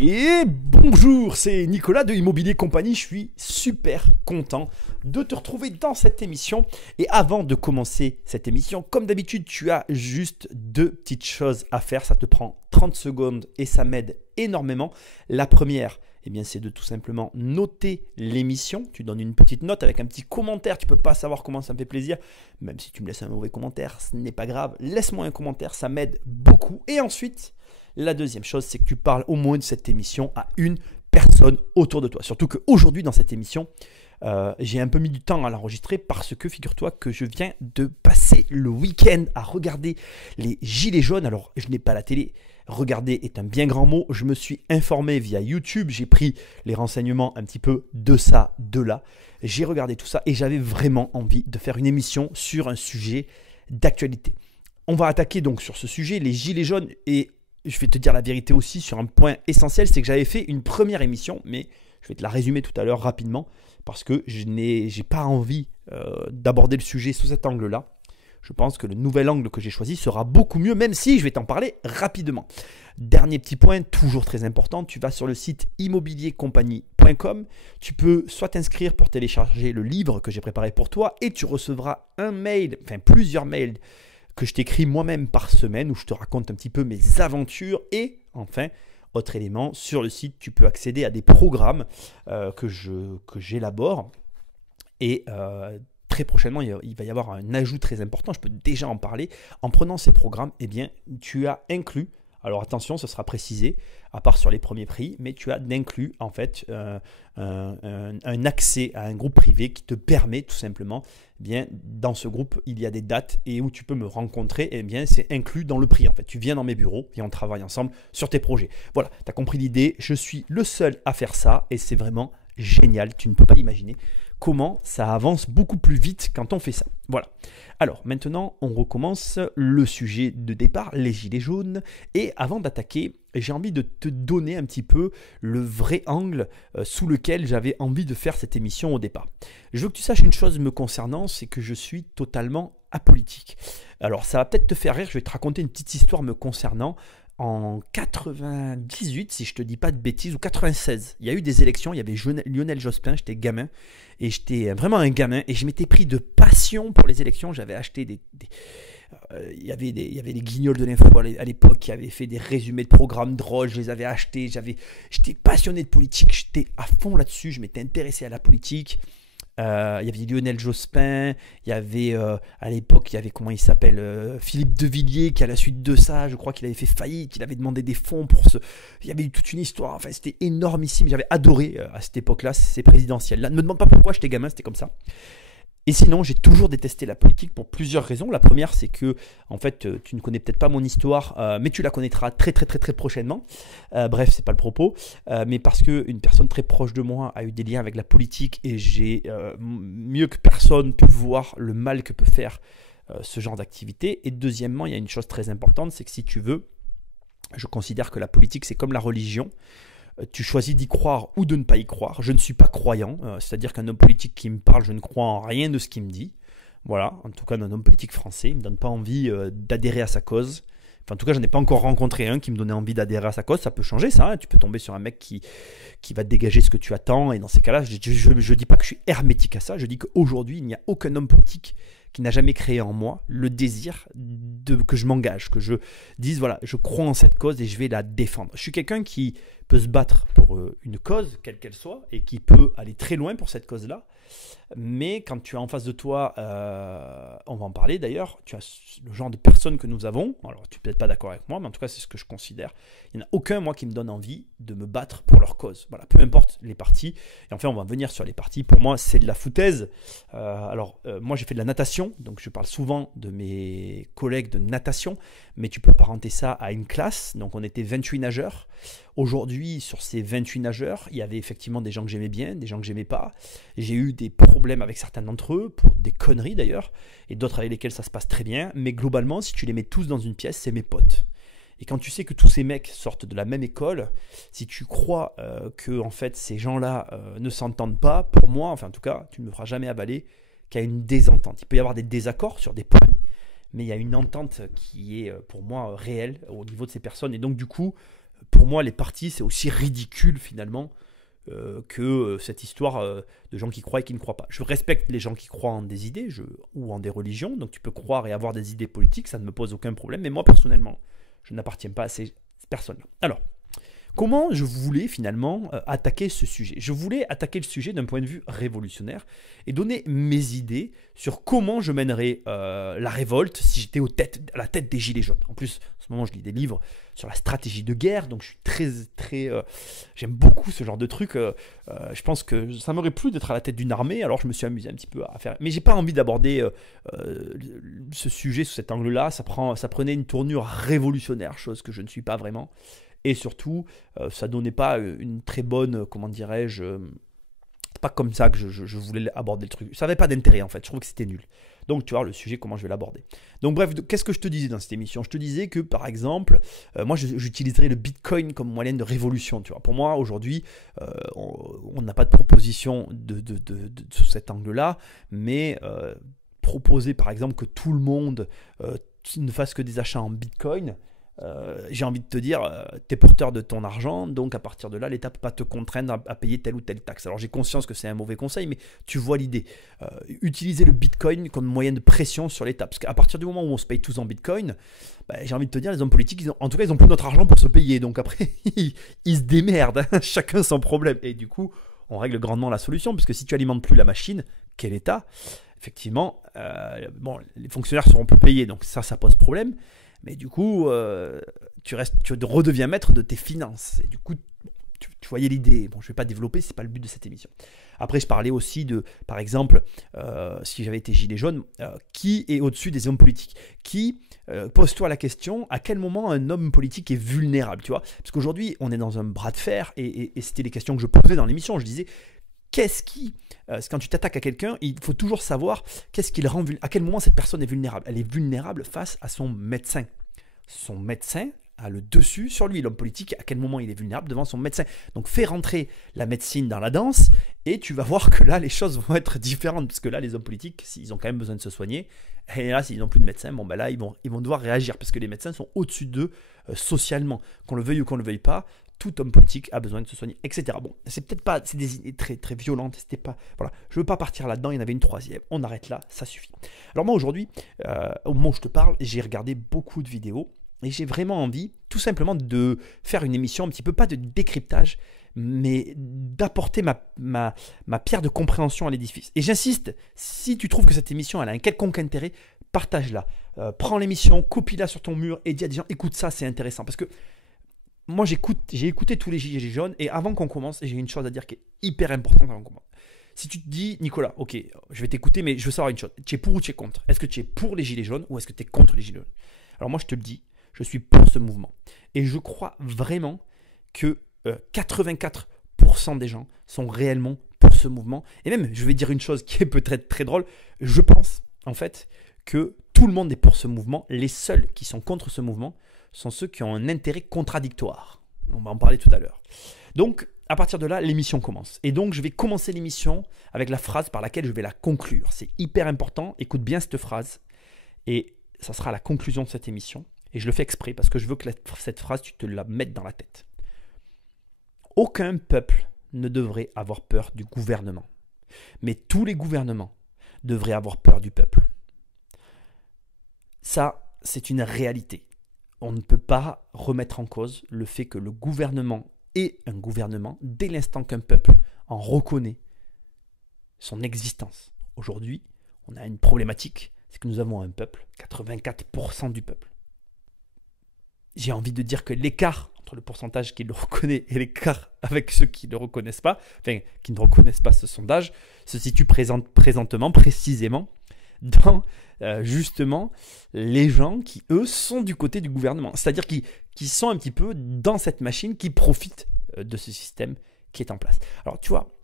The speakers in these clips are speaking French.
Et bonjour, c'est Nicolas de Immobilier Compagnie. Je suis super content de te retrouver dans cette émission. Et avant de commencer cette émission, comme d'habitude, tu as juste deux petites choses à faire. Ça te prend 30 secondes et ça m'aide énormément. La première, c'est de tout simplement noter l'émission. Tu donnes une petite note avec un petit commentaire. Tu ne peux pas savoir comment ça me fait plaisir. Même si tu me laisses un mauvais commentaire, ce n'est pas grave. Laisse-moi un commentaire, ça m'aide beaucoup. Et ensuite, la deuxième chose, c'est que tu parles au moins de cette émission à une personne autour de toi. Surtout qu'aujourd'hui, dans cette émission, j'ai un peu mis du temps à l'enregistrer parce que figure-toi que je viens de passer le week-end à regarder les Gilets jaunes. Alors, je n'ai pas la télé. Regarder est un bien grand mot. Je me suis informé via YouTube. J'ai pris les renseignements un petit peu de ça, de là. J'ai regardé tout ça et j'avais vraiment envie de faire une émission sur un sujet d'actualité. On va attaquer donc sur ce sujet, les Gilets jaunes, et je vais te dire la vérité aussi sur un point essentiel, c'est que j'avais fait une première émission, mais je vais te la résumer tout à l'heure rapidement, parce que je n'ai pas envie d'aborder le sujet sous cet angle-là. Je pense que le nouvel angle que j'ai choisi sera beaucoup mieux, même si je vais t'en parler rapidement. Dernier petit point, toujours très important, tu vas sur le site immobiliercompagnie.com. Tu peux soit t'inscrire pour télécharger le livre que j'ai préparé pour toi, et tu recevras un mail, enfin plusieurs mails, que je t'écris moi-même par semaine où je te raconte un petit peu mes aventures. Et enfin, autre élément, sur le site, tu peux accéder à des programmes que j'élabore. Et très prochainement, il va y avoir un ajout très important, je peux déjà en parler. En prenant ces programmes, tu as inclus, alors attention, ce sera précisé, à part sur les premiers prix, mais tu as d'inclus en fait un accès à un groupe privé qui te permet tout simplement, dans ce groupe, il y a des dates et où tu peux me rencontrer, c'est inclus dans le prix. En fait, tu viens dans mes bureaux et on travaille ensemble sur tes projets. Voilà, tu as compris l'idée, je suis le seul à faire ça et c'est vraiment génial, tu ne peux pas l'imaginer comment ça avance beaucoup plus vite quand on fait ça. Voilà. Alors maintenant, on recommence le sujet de départ, les gilets jaunes. Et avant d'attaquer, j'ai envie de te donner un petit peu le vrai angle sous lequel j'avais envie de faire cette émission au départ. Je veux que tu saches une chose me concernant, c'est que je suis totalement apolitique. Alors ça va peut-être te faire rire, je vais te raconter une petite histoire me concernant. En 98, si je ne te dis pas de bêtises, ou 96, il y a eu des élections, il y avait Lionel Jospin, j'étais gamin, et j'étais vraiment un gamin, et je m'étais pris de passion pour les élections. J'avais acheté il y avait les guignols de l'info à l'époque qui avaient fait des résumés de programmes drôles, je les avais achetés, j'étais passionné de politique, j'étais à fond là-dessus, je m'étais intéressé à la politique. Il y avait Lionel Jospin, il y avait à l'époque, il y avait comment il s'appelle, Philippe Devilliers, qui à la suite de ça, je crois qu'il avait fait faillite, il avait demandé des fonds pour ce. Il y avait eu toute une histoire, enfin c'était énormissime, j'avais adoré à cette époque-là ces présidentielles-là. Ne me demande pas pourquoi, j'étais gamin, c'était comme ça. Et sinon, j'ai toujours détesté la politique pour plusieurs raisons. La première, c'est que, en fait, tu ne connais peut-être pas mon histoire, mais tu la connaîtras très, très, très, très prochainement. Bref, c'est pas le propos. Mais parce qu'une personne très proche de moi a eu des liens avec la politique et j'ai mieux que personne pu voir le mal que peut faire ce genre d'activité. Et deuxièmement, il y a une chose très importante, c'est que si tu veux, je considère que la politique, c'est comme la religion. Tu choisis d'y croire ou de ne pas y croire. Je ne suis pas croyant, c'est-à-dire qu'un homme politique qui me parle, je ne crois en rien de ce qu'il me dit. Voilà, en tout cas d'un homme politique français, il ne me donne pas envie d'adhérer à sa cause. Enfin, en tout cas, je n'ai pas encore rencontré un qui me donnait envie d'adhérer à sa cause. Ça peut changer ça, hein. Tu peux tomber sur un mec qui va te dégager ce que tu attends. Et dans ces cas-là, je ne dis pas que je suis hermétique à ça. Je dis qu'aujourd'hui, il n'y a aucun homme politique qui n'a jamais créé en moi le désir que je m'engage, que je dise, voilà, je crois en cette cause et je vais la défendre. Je suis quelqu'un qui peut se battre pour une cause, quelle qu'elle soit, et qui peut aller très loin pour cette cause-là. Mais quand tu as en face de toi, on va en parler d'ailleurs, tu as le genre de personnes que nous avons, alors tu n'es peut-être pas d'accord avec moi, mais en tout cas c'est ce que je considère, il n'y en a aucun moi qui me donne envie de me battre pour leur cause, voilà, peu importe les partis, et enfin on va venir sur les partis, pour moi c'est de la foutaise. Moi j'ai fait de la natation, donc je parle souvent de mes collègues de natation, mais tu peux apparenter ça à une classe, donc on était 28 nageurs. Aujourd'hui, sur ces 28 nageurs, il y avait effectivement des gens que j'aimais bien, des gens que j'aimais pas. J'ai eu des problèmes avec certains d'entre eux, pour des conneries d'ailleurs, et d'autres avec lesquels ça se passe très bien. Mais globalement, si tu les mets tous dans une pièce, c'est mes potes. Et quand tu sais que tous ces mecs sortent de la même école, si tu crois que en fait, ces gens-là ne s'entendent pas, pour moi, enfin en tout cas, tu ne me feras jamais avaler qu'il y a une désentente. Il peut y avoir des désaccords sur des points, mais il y a une entente qui est pour moi réelle au niveau de ces personnes. Et donc du coup, Pour moi, les partis, c'est aussi ridicule finalement que cette histoire de gens qui croient et qui ne croient pas. Je respecte les gens qui croient en des idées ou en des religions, donc tu peux croire et avoir des idées politiques, ça ne me pose aucun problème, mais moi personnellement, je n'appartiens pas à ces personnes-là. Alors, comment je voulais finalement attaquer ce sujet? Je voulais attaquer le sujet d'un point de vue révolutionnaire et donner mes idées sur comment je mènerais la révolte si j'étais à la tête des Gilets jaunes. En plus, en ce moment, je lis des livres sur la stratégie de guerre, donc je suis j'aime beaucoup ce genre de truc. Je pense que ça m'aurait plu d'être à la tête d'une armée, alors je me suis amusé un petit peu à faire. Mais j'ai pas envie d'aborder ce sujet sous cet angle-là. Ça prenait une tournure révolutionnaire, chose que je ne suis pas vraiment. Et surtout, ça donnait pas une très bonne, comment dirais-je, c'est pas comme ça que je voulais aborder le truc. Ça n'avait pas d'intérêt en fait, je trouve que c'était nul. Donc tu vois le sujet, comment je vais l'aborder. Donc bref, qu'est-ce que je te disais dans cette émission? Je te disais que par exemple, moi j'utiliserais le Bitcoin comme moyen de révolution. Tu vois. Pour moi aujourd'hui, on n'a pas de proposition sous cet angle-là, mais proposer par exemple que tout le monde ne fasse que des achats en Bitcoin, j'ai envie de te dire, tu es porteur de ton argent, donc à partir de là, l'État ne peut pas te contraindre à payer telle ou telle taxe. Alors j'ai conscience que c'est un mauvais conseil, mais tu vois l'idée. Utiliser le Bitcoin comme moyen de pression sur l'État. Parce qu'à partir du moment où on se paye tous en Bitcoin, j'ai envie de te dire, les hommes politiques, en tout cas, ils n'ont plus notre argent pour se payer. Donc après, ils se démerdent, hein, chacun son problème. Et du coup, on règle grandement la solution, parce que si tu alimentes plus la machine, quel État? Effectivement, les fonctionnaires seront plus payés, donc ça pose problème. Mais du coup, tu redeviens maître de tes finances. Et du coup, tu voyais l'idée. Bon, je ne vais pas développer, ce n'est pas le but de cette émission. Après, je parlais aussi de, par exemple, si j'avais été gilet jaune, qui est au-dessus des hommes politiques? Pose-toi la question, à quel moment un homme politique est vulnérable, tu vois? Parce qu'aujourd'hui, on est dans un bras de fer, et c'était les questions que je posais dans l'émission. Je disais, quand tu t'attaques à quelqu'un, il faut toujours savoir qu'est-ce qui le rend vulnérable. À quel moment cette personne est vulnérable? Elle est vulnérable face à son médecin. Son médecin a le dessus sur lui. L'homme politique, à quel moment il est vulnérable devant son médecin? Donc fais rentrer la médecine dans la danse et tu vas voir que là, les choses vont être différentes. Parce que là, les hommes politiques, s'ils ont quand même besoin de se soigner, et là, s'ils n'ont plus de médecin, là, ils vont devoir réagir. Parce que les médecins sont au-dessus d'eux socialement. Qu'on le veuille ou qu'on ne le veuille pas, tout homme politique a besoin de se soigner, etc. Bon, c'est peut-être pas, c'est des idées très, très violentes, c'était pas, voilà, je veux pas partir là-dedans, il y en avait une troisième, on arrête là, ça suffit. Alors moi aujourd'hui, au moment où je te parle, j'ai regardé beaucoup de vidéos, et j'ai vraiment envie, tout simplement, de faire une émission un petit peu, pas de décryptage, mais d'apporter ma pierre de compréhension à l'édifice. Et j'insiste, si tu trouves que cette émission elle a un quelconque intérêt, partage-la. Prends l'émission, copie-la sur ton mur, et dis à des gens, écoute ça, c'est intéressant, parce que moi, j'ai écouté tous les gilets jaunes, et avant qu'on commence, j'ai une chose à dire qui est hyper importante avant qu'on commence. Si tu te dis, Nicolas, ok, je vais t'écouter, mais je veux savoir une chose. Tu es pour ou tu es contre? Est-ce que tu es pour les gilets jaunes ou est-ce que tu es contre les gilets jaunes? Alors moi, je te le dis, je suis pour ce mouvement. Et je crois vraiment que 84% des gens sont réellement pour ce mouvement. Et même, je vais dire une chose qui est peut-être très drôle, je pense, en fait, que tout le monde est pour ce mouvement. Les seuls qui sont contre ce mouvement sont ceux qui ont un intérêt contradictoire. On va en parler tout à l'heure. Donc, à partir de là, l'émission commence. Et donc, je vais commencer l'émission avec la phrase par laquelle je vais la conclure. C'est hyper important. Écoute bien cette phrase. Et ça sera la conclusion de cette émission. Et je le fais exprès parce que je veux que cette phrase, tu te la mettes dans la tête. Aucun peuple ne devrait avoir peur du gouvernement. Mais tous les gouvernements devraient avoir peur du peuple. Ça, c'est une réalité. On ne peut pas remettre en cause le fait que le gouvernement est un gouvernement dès l'instant qu'un peuple en reconnaît son existence. Aujourd'hui, on a une problématique, c'est que nous avons un peuple, 84% du peuple. J'ai envie de dire que l'écart entre le pourcentage qui le reconnaît et l'écart avec ceux qui ne le reconnaissent pas, enfin, qui ne reconnaissent pas ce sondage, se situe précisément, dans justement les gens qui, eux, sont du côté du gouvernement. C'est-à-dire qui sont un petit peu dans cette machine, qui profitent de ce système qui est en place. Alors, tu vois,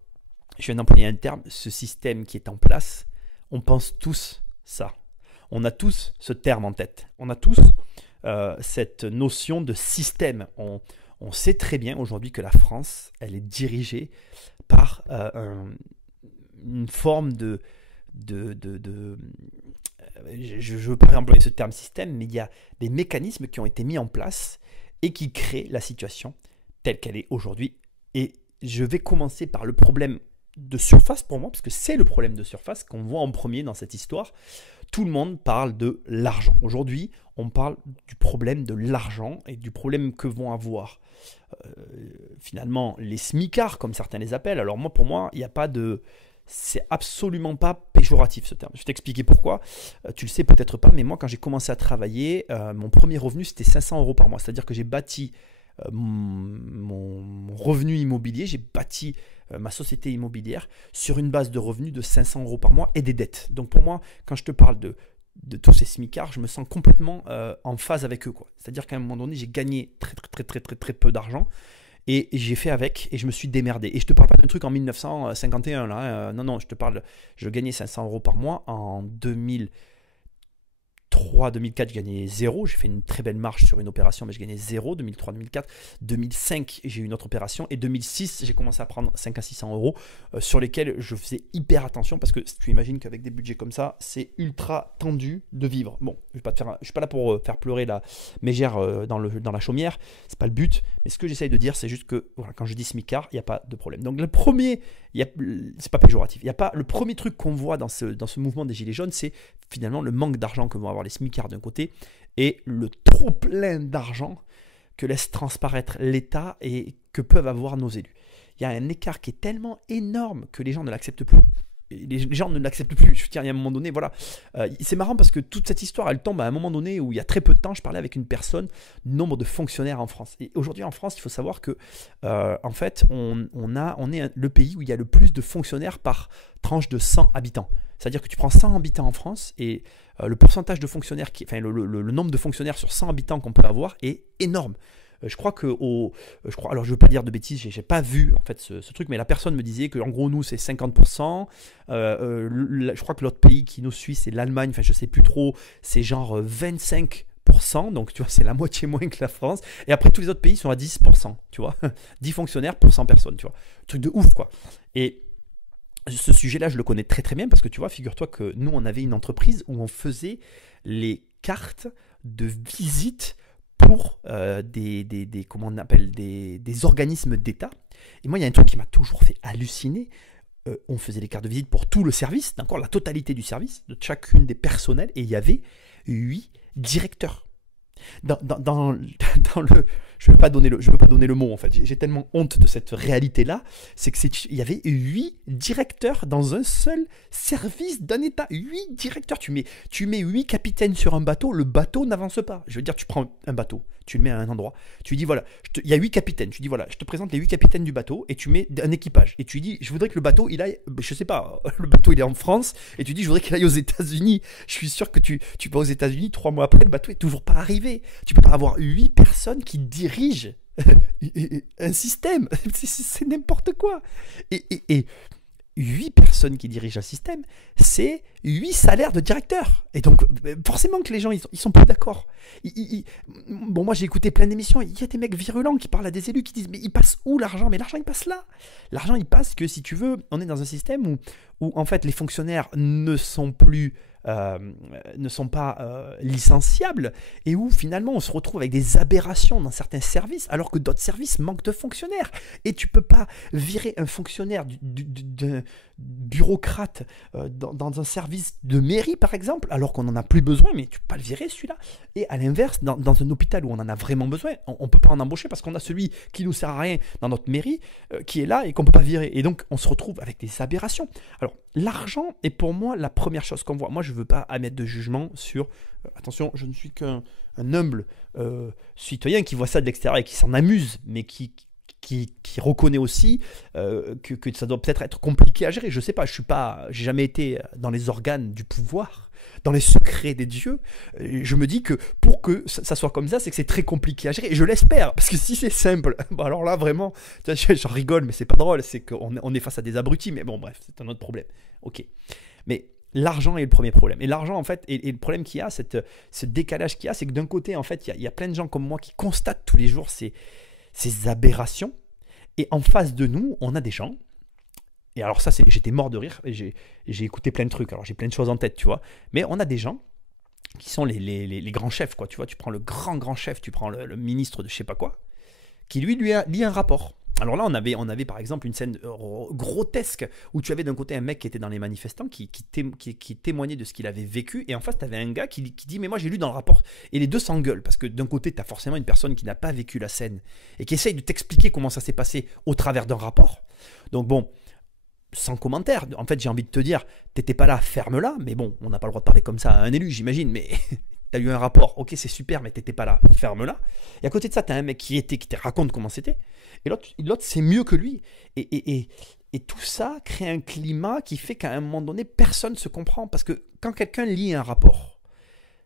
je viens d'employer un terme, ce système qui est en place, on pense tous ça. On a tous ce terme en tête. On a tous cette notion de système. On sait très bien aujourd'hui que la France, elle est dirigée par une forme je ne veux pas employer ce terme système, mais il y a des mécanismes qui ont été mis en place et qui crée la situation telle qu'elle est aujourd'hui. Et je vais commencer par le problème de surface pour moi, parce que c'est le problème de surface qu'on voit en premier dans cette histoire. Tout le monde parle de l'argent. Aujourd'hui, on parle du problème de l'argent et du problème que vont avoir finalement les smicards, comme certains les appellent. Alors moi, pour moi, il n'y a pas de... C'est absolument pas péjoratif ce terme. Je vais t'expliquer pourquoi. Tu le sais peut-être pas, mais moi, quand j'ai commencé à travailler, mon premier revenu, c'était 500 euros par mois. C'est-à-dire que j'ai bâti mon revenu immobilier, j'ai bâti ma société immobilière sur une base de revenus de 500 euros par mois et des dettes. Donc pour moi, quand je te parle de tous ces smicards, je me sens complètement en phase avec eux, quoi. C'est-à-dire qu'à un moment donné, j'ai gagné très peu d'argent et j'ai fait avec et je me suis démerdé. Et je te parle pas d'un truc en 1951 là, hein. Non, je gagnais 500 euros par mois en 2004, je gagnais 0. J'ai fait une très belle marche sur une opération, mais je gagnais 0. 2003, 2004. 2005, j'ai eu une autre opération. Et 2006, j'ai commencé à prendre 5 à 600 euros sur lesquels je faisais hyper attention parce que tu imagines qu'avec des budgets comme ça, c'est ultra tendu de vivre. Bon, je ne suis pas là pour faire pleurer la mégère dans la chaumière. C'est pas le but. Mais ce que j'essaye de dire, c'est juste que voilà, quand je dis smicard, il n'y a pas de problème. Donc le premier, c'est pas péjoratif. Il y a pas, le premier truc qu'on voit dans ce mouvement des Gilets jaunes, c'est finalement le manque d'argent que vont avoir les smicards d'un côté et le trop plein d'argent que laisse transparaître l'État et que peuvent avoir nos élus. Il y a un écart qui est tellement énorme que les gens ne l'acceptent plus. Les gens ne l'acceptent plus. Je veux dire, il y a un moment donné, voilà. C'est marrant parce que toute cette histoire, elle tombe à un moment donné où il y a très peu de temps, je parlais avec une personne du nombre de fonctionnaires en France. Et aujourd'hui en France, il faut savoir que, en fait, on est le pays où il y a le plus de fonctionnaires par tranche de 100 habitants. C'est-à-dire que tu prends 100 habitants en France et le pourcentage de fonctionnaires, le nombre de fonctionnaires sur 100 habitants qu'on peut avoir est énorme. Je crois que alors je veux pas dire de bêtises, j'ai pas vu en fait ce truc, mais la personne me disait que en gros nous c'est 50%. Je crois que l'autre pays qui nous suit c'est l'Allemagne, enfin je sais plus trop, c'est genre 25%, donc tu vois c'est la moitié moins que la France. Et après tous les autres pays sont à 10%, tu vois, 10 fonctionnaires pour 100 personnes, tu vois, truc de ouf quoi. Et ce sujet-là, je le connais très bien parce que tu vois, figure-toi que nous, on avait une entreprise où on faisait les cartes de visite pour comment on appelle, des organismes d'État. Et moi, il y a un truc qui m'a toujours fait halluciner. On faisait les cartes de visite pour tout le service, d'accord, la totalité du service, de chacune des personnels, et il y avait 8 directeurs. Dans le, je veux pas donner le mot en fait. J'ai tellement honte de cette réalité-là. Il y avait 8 directeurs dans un seul service d'un État. 8 directeurs. Tu mets 8 capitaines sur un bateau, le bateau n'avance pas. Je veux dire, tu prends un bateau, tu le mets à un endroit, tu lui dis voilà, il y a 8 capitaines. Tu dis voilà, je te présente les 8 capitaines du bateau et tu mets un équipage. Et tu dis, je voudrais que le bateau il aille, je sais pas, le bateau il est en France et tu dis, je voudrais qu'il aille aux États-Unis. Je suis sûr que tu vas aux États-Unis, 3 mois après, le bateau est toujours pas arrivé. Tu peux pas avoir 8 personnes qui dirigent un système. C'est n'importe quoi. Et 8 personnes qui dirigent un système, c'est 8 salaires de directeur. Et donc, forcément que les gens, ils sont pas d'accord. Bon, moi, j'ai écouté plein d'émissions. Il y a des mecs virulents qui parlent à des élus qui disent, mais il passe où l'argent? Mais l'argent, il passe là. L'argent, il passe que, si tu veux, on est dans un système où en fait, les fonctionnaires ne sont pas licenciables et où finalement on se retrouve avec des aberrations dans certains services alors que d'autres services manquent de fonctionnaires. Et tu peux pas virer un fonctionnaire d'un bureaucrate dans un service de mairie par exemple alors qu'on n'en a plus besoin, mais tu peux pas le virer celui-là. Et à l'inverse, dans un hôpital où on en a vraiment besoin, on peut pas en embaucher parce qu'on a celui qui nous sert à rien dans notre mairie qui est là et qu'on peut pas virer. Et donc on se retrouve avec des aberrations. Alors l'argent est pour moi la première chose qu'on voit. Moi je veux pas émettre de jugement sur... attention, je ne suis qu'un humble citoyen qui voit ça de l'extérieur et qui s'en amuse, mais qui reconnaît aussi que ça doit peut-être être compliqué à gérer. Je sais pas, j'ai jamais été dans les organes du pouvoir, dans les secrets des dieux. Je me dis que pour que ça soit comme ça, c'est que c'est très compliqué à gérer. Et je l'espère, parce que si c'est simple, bon alors là vraiment, j'en rigole, mais c'est pas drôle, c'est qu'on est face à des abrutis. Mais bon, bref, c'est un autre problème. Ok. Mais l'argent est le premier problème. Et l'argent, en fait, et le problème qu'il y a, ce décalage qu'il y a, c'est que d'un côté, en fait, il y a plein de gens comme moi qui constatent tous les jours ces aberrations. Et en face de nous, on a des gens. Et alors ça, j'étais mort de rire. Et j'ai écouté plein de trucs. Alors j'ai plein de choses en tête, tu vois. Mais on a des gens qui sont les grands chefs, quoi. Tu vois, tu prends le grand chef, tu prends le ministre de je sais pas quoi, qui lui lit un rapport. Alors là, on avait par exemple une scène grotesque où tu avais d'un côté un mec qui était dans les manifestants, qui témoignait de ce qu'il avait vécu, et en face, tu avais un gars qui dit « Mais moi, j'ai lu dans le rapport ». Et les deux s'engueulent, parce que d'un côté, tu as forcément une personne qui n'a pas vécu la scène et qui essaye de t'expliquer comment ça s'est passé au travers d'un rapport. Donc bon, sans commentaire. En fait, j'ai envie de te dire, t'étais pas là, ferme-la. Mais bon, on n'a pas le droit de parler comme ça à un élu, j'imagine. Mais t'as eu un rapport, ok, c'est super, mais t'étais pas là, ferme-la. Et à côté de ça, t'as un mec qui te raconte comment c'était. Et l'autre, c'est mieux que lui. Et tout ça crée un climat qui fait qu'à un moment donné, personne ne se comprend. Parce que quand quelqu'un lit un rapport,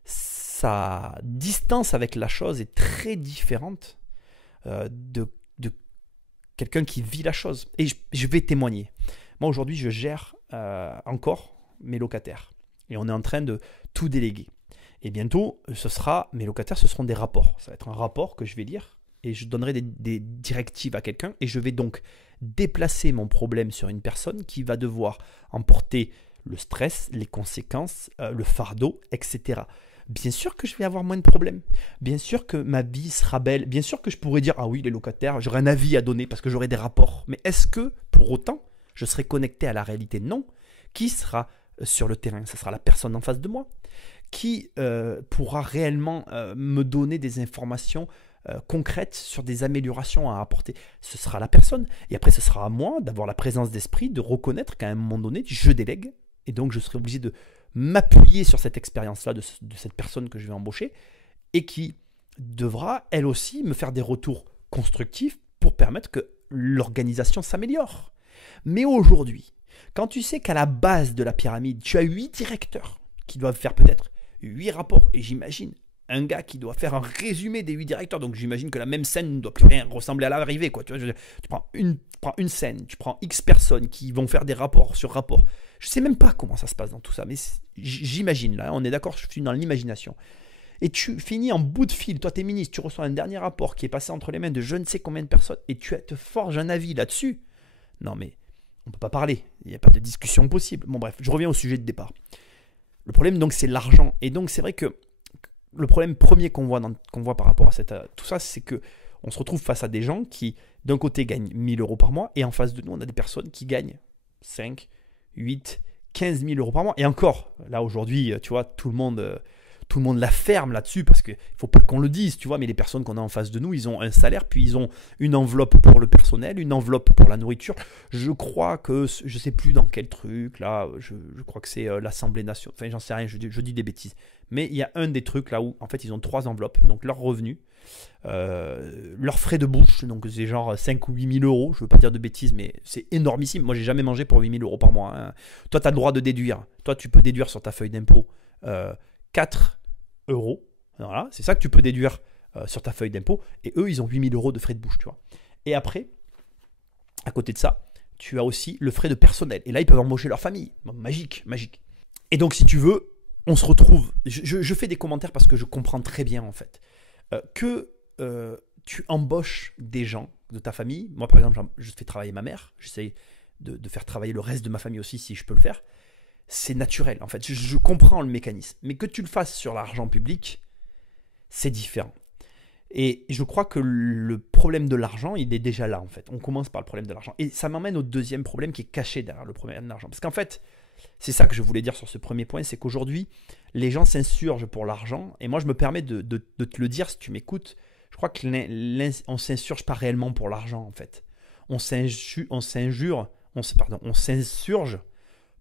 sa distance avec la chose est très différente de quelqu'un qui vit la chose. Et je vais témoigner. Moi, aujourd'hui, je gère encore mes locataires. Et on est en train de tout déléguer. Et bientôt, mes locataires, ce seront des rapports. Ça va être un rapport que je vais lire et je donnerai des directives à quelqu'un. Et je vais donc déplacer mon problème sur une personne qui va devoir emporter le stress, les conséquences, le fardeau, etc. Bien sûr que je vais avoir moins de problèmes. Bien sûr que ma vie sera belle. Bien sûr que je pourrais dire « Ah oui, les locataires, j'aurai un avis à donner parce que j'aurai des rapports. » Mais est-ce que, pour autant, je serai connecté à la réalité? Non. Qui sera sur le terrain? Ce sera la personne en face de moi. Qui pourra réellement me donner des informations concrètes sur des améliorations à apporter? Ce sera la personne. Et après, ce sera à moi d'avoir la présence d'esprit, de reconnaître qu'à un moment donné, je délègue. Et donc, je serai obligé de m'appuyer sur cette expérience-là de cette personne que je vais embaucher et qui devra, elle aussi, me faire des retours constructifs pour permettre que l'organisation s'améliore. Mais aujourd'hui, quand tu sais qu'à la base de la pyramide, tu as 8 directeurs qui doivent faire peut-être 8 rapports, et j'imagine un gars qui doit faire un résumé des 8 directeurs, donc j'imagine que la même scène ne doit plus rien ressembler à l'arrivée, quoi. Tu vois, tu prends une scène, tu prends X personnes qui vont faire des rapports sur rapports. Je ne sais même pas comment ça se passe dans tout ça, mais j'imagine, là, on est d'accord, je suis dans l'imagination. Et tu finis en bout de fil, toi tu es ministre, tu reçois un dernier rapport qui est passé entre les mains de je ne sais combien de personnes, et tu te forges un avis là-dessus. Non mais, on ne peut pas parler, il n'y a pas de discussion possible. Bon bref, je reviens au sujet de départ. Le problème donc c'est l'argent, et donc c'est vrai que le problème premier qu'on voit par rapport à tout ça, c'est qu'on se retrouve face à des gens qui, d'un côté, gagnent 1000 euros par mois, et en face de nous, on a des personnes qui gagnent 5, 8, 15 000 euros par mois. Et encore, là aujourd'hui, tu vois, tout le monde la ferme là-dessus, parce qu'il ne faut pas qu'on le dise, tu vois, mais les personnes qu'on a en face de nous, ils ont un salaire, puis ils ont une enveloppe pour le personnel, une enveloppe pour la nourriture. Je crois que, je ne sais plus dans quel truc, là, je crois que c'est l'Assemblée nationale, enfin j'en sais rien, je dis des bêtises. Mais il y a un des trucs là où, en fait, ils ont 3 enveloppes, donc leurs revenus, leurs frais de bouche, donc c'est genre 5 ou 8 000 euros, je ne veux pas dire de bêtises, mais c'est énormissime. Moi, j'ai jamais mangé pour 8 000 euros par mois, hein. Toi, tu as le droit de déduire. Toi, tu peux déduire sur ta feuille d'impôt 4 euros. Voilà, c'est ça que tu peux déduire sur ta feuille d'impôt. Et eux, ils ont 8 000 euros de frais de bouche, tu vois. Et après, à côté de ça, tu as aussi le frais de personnel. Et là, ils peuvent embaucher leur famille. Bon, magique, magique. Et donc, si tu veux, on se retrouve. Je fais des commentaires parce que je comprends très bien, en fait, que tu embauches des gens de ta famille. Moi, par exemple, je fais travailler ma mère. J'essaye de faire travailler le reste de ma famille aussi, si je peux le faire. C'est naturel, en fait. Je comprends le mécanisme. Mais que tu le fasses sur l'argent public, c'est différent. Et je crois que le problème de l'argent, il est déjà là, en fait. On commence par le problème de l'argent. Et ça m'emmène au deuxième problème qui est caché derrière le problème de l'argent. Parce qu'en fait, c'est ça que je voulais dire sur ce premier point, c'est qu'aujourd'hui, les gens s'insurgent pour l'argent. Et moi, je me permets de te le dire si tu m'écoutes. Je crois qu'on ne s'insurge pas réellement pour l'argent, en fait. On s'insurge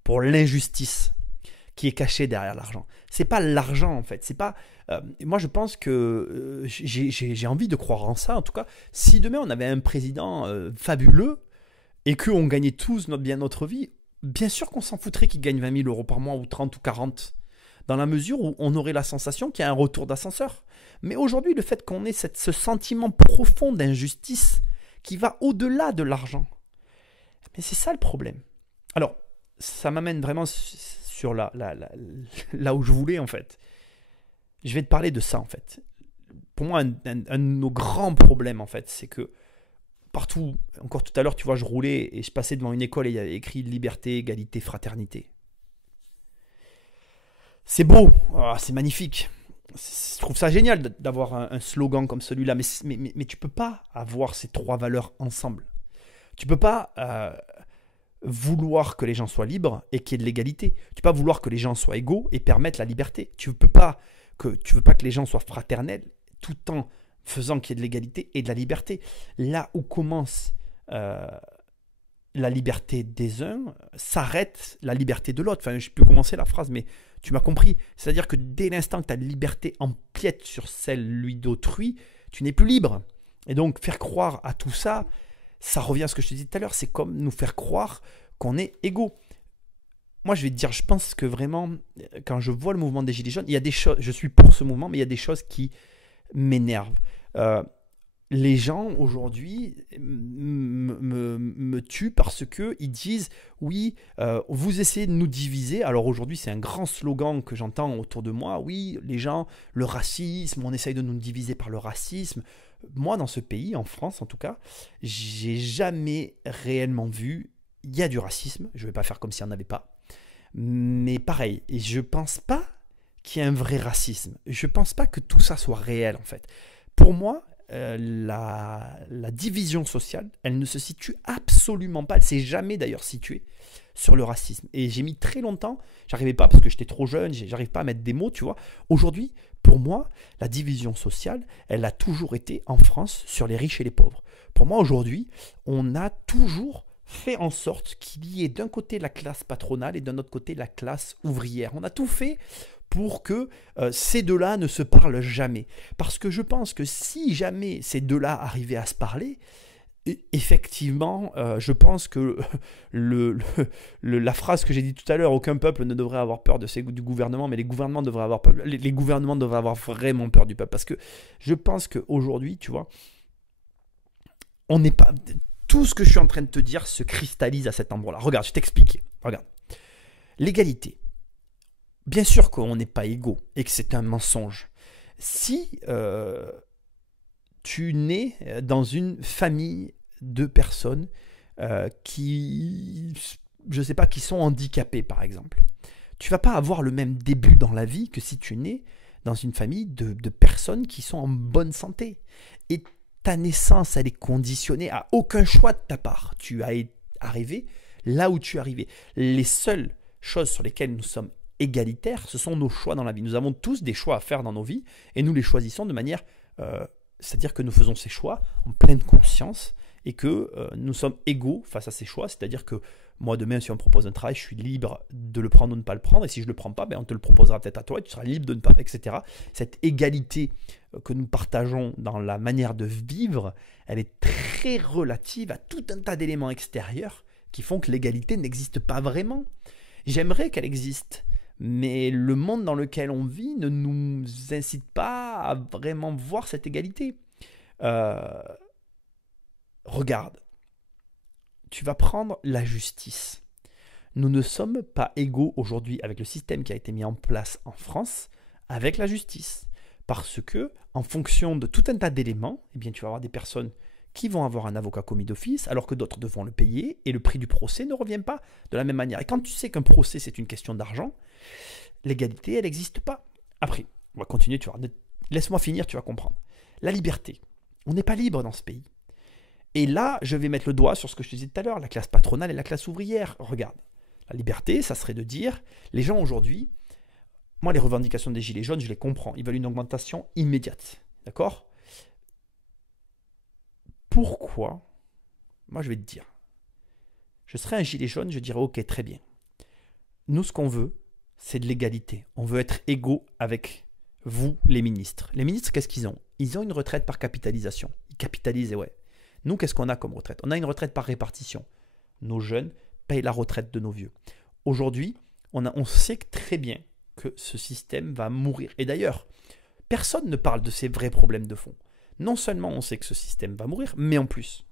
pour l'injustice qui est cachée derrière l'argent. C'est pas l'argent, en fait. C'est pas. Moi, je pense que j'ai envie de croire en ça. En tout cas, si demain on avait un président fabuleux et qu'on gagnait tous notre vie, bien sûr qu'on s'en foutrait qu'il gagne 20 000 euros par mois ou 30 ou 40, dans la mesure où on aurait la sensation qu'il y a un retour d'ascenseur. Mais aujourd'hui, le fait qu'on ait ce sentiment profond d'injustice qui va au-delà de l'argent, mais c'est ça le problème. Alors, ça m'amène vraiment sur là où je voulais, en fait. Je vais te parler de ça, en fait. Pour moi, un de nos grands problèmes, en fait, c'est que partout, encore tout à l'heure, tu vois, je roulais et je passais devant une école et il y avait écrit liberté, égalité, fraternité. C'est beau, c'est magnifique. Je trouve ça génial d'avoir un slogan comme celui-là, mais tu peux pas avoir ces trois valeurs ensemble. Tu peux pas vouloir que les gens soient libres et qu'il y ait de l'égalité. Tu peux pas vouloir que les gens soient égaux et permettre la liberté. Tu veux pas que les gens soient fraternels tout en faisant qu'il y ait de l'égalité et de la liberté. Là où commence la liberté des uns, s'arrête la liberté de l'autre. Enfin, je peux commencer la phrase, mais tu m'as compris. C'est-à-dire que dès l'instant que ta liberté empiète sur celle d'autrui, tu n'es plus libre. Et donc, faire croire à tout ça, ça revient à ce que je te disais tout à l'heure, c'est comme nous faire croire qu'on est égaux. Moi, je vais te dire, je pense que vraiment, quand je vois le mouvement des Gilets jaunes, il y a des choses, je suis pour ce mouvement, mais il y a des choses qui m'énervent. Les gens aujourd'hui me tuent parce qu'ils disent oui, vous essayez de nous diviser. Alors aujourd'hui, c'est un grand slogan que j'entends autour de moi. Oui, les gens, le racisme, on essaye de nous diviser par le racisme. Moi, dans ce pays, en France en tout cas, j'ai jamais réellement vu. Il y a du racisme. Je ne vais pas faire comme s'il n'y en avait pas. Mais pareil, et je ne pense pas qu'il y ait un vrai racisme. Je ne pense pas que tout ça soit réel en fait. Pour moi, la division sociale, elle ne se situe absolument pas, elle ne s'est jamais d'ailleurs située sur le racisme. Et j'ai mis très longtemps, j'arrivais pas parce que j'étais trop jeune, j'arrive pas à mettre des mots, tu vois. Aujourd'hui, pour moi, la division sociale, elle a toujours été en France sur les riches et les pauvres. Pour moi, aujourd'hui, on a toujours fait en sorte qu'il y ait d'un côté la classe patronale et d'un autre côté la classe ouvrière. On a tout fait pour que ces deux-là ne se parlent jamais. Parce que je pense que si jamais ces deux-là arrivaient à se parler, effectivement, je pense que la phrase que j'ai dit tout à l'heure, aucun peuple ne devrait avoir peur du gouvernement, mais les gouvernements devraient avoir peur, les gouvernements devraient avoir vraiment peur du peuple. Parce que je pense qu'aujourd'hui, tu vois, on n'est pas... Tout ce que je suis en train de te dire se cristallise à cet endroit-là. Regarde, je t'explique. Regarde. L'égalité. Bien sûr qu'on n'est pas égaux et que c'est un mensonge. Si tu nais dans une famille de personnes qui, je sais pas, qui sont handicapées par exemple, tu vas pas avoir le même début dans la vie que si tu nais dans une famille de personnes qui sont en bonne santé. Et ta naissance, elle est conditionnée à aucun choix de ta part. Tu as arrivé là où tu es arrivé. Les seules choses sur lesquelles nous sommes égalitaires, ce sont nos choix dans la vie. Nous avons tous des choix à faire dans nos vies et nous les choisissons de manière, c'est-à-dire que nous faisons ces choix en pleine conscience et que nous sommes égaux face à ces choix, c'est-à-dire que moi demain si on me propose un travail, je suis libre de le prendre ou de ne pas le prendre et si je ne le prends pas, ben, on te le proposera peut-être à toi et tu seras libre de ne pas, etc. Cette égalité que nous partageons dans la manière de vivre, elle est très relative à tout un tas d'éléments extérieurs qui font que l'égalité n'existe pas vraiment. J'aimerais qu'elle existe. Mais le monde dans lequel on vit ne nous incite pas à vraiment voir cette égalité. Regarde, tu vas prendre la justice. Nous ne sommes pas égaux aujourd'hui avec le système qui a été mis en place en France avec la justice. Parce que, en fonction de tout un tas d'éléments, eh bien, tu vas avoir des personnes qui vont avoir un avocat commis d'office, alors que d'autres devront le payer, et le prix du procès ne revient pas de la même manière. Et quand tu sais qu'un procès, c'est une question d'argent, l'égalité, elle n'existe pas. Après, on va continuer, tu vois. Laisse-moi finir, tu vas comprendre. La liberté. On n'est pas libre dans ce pays. Et là, je vais mettre le doigt sur ce que je te disais tout à l'heure, la classe patronale et la classe ouvrière. Regarde, la liberté, ça serait de dire, les gens aujourd'hui, moi, les revendications des Gilets jaunes, je les comprends. Ils veulent une augmentation immédiate. D'accord ? Pourquoi ? Moi, je vais te dire. Je serais un gilet jaune, je dirais ok, très bien. Nous, ce qu'on veut, c'est de l'égalité. On veut être égaux avec vous, les ministres. Les ministres, qu'est-ce qu'ils ont ? Ils ont une retraite par capitalisation. Ils capitalisent, et ouais. Nous, qu'est-ce qu'on a comme retraite ? On a une retraite par répartition. Nos jeunes payent la retraite de nos vieux. Aujourd'hui, on sait très bien que ce système va mourir. Et d'ailleurs, personne ne parle de ces vrais problèmes de fond. Non seulement on sait que ce système va mourir, mais en plus,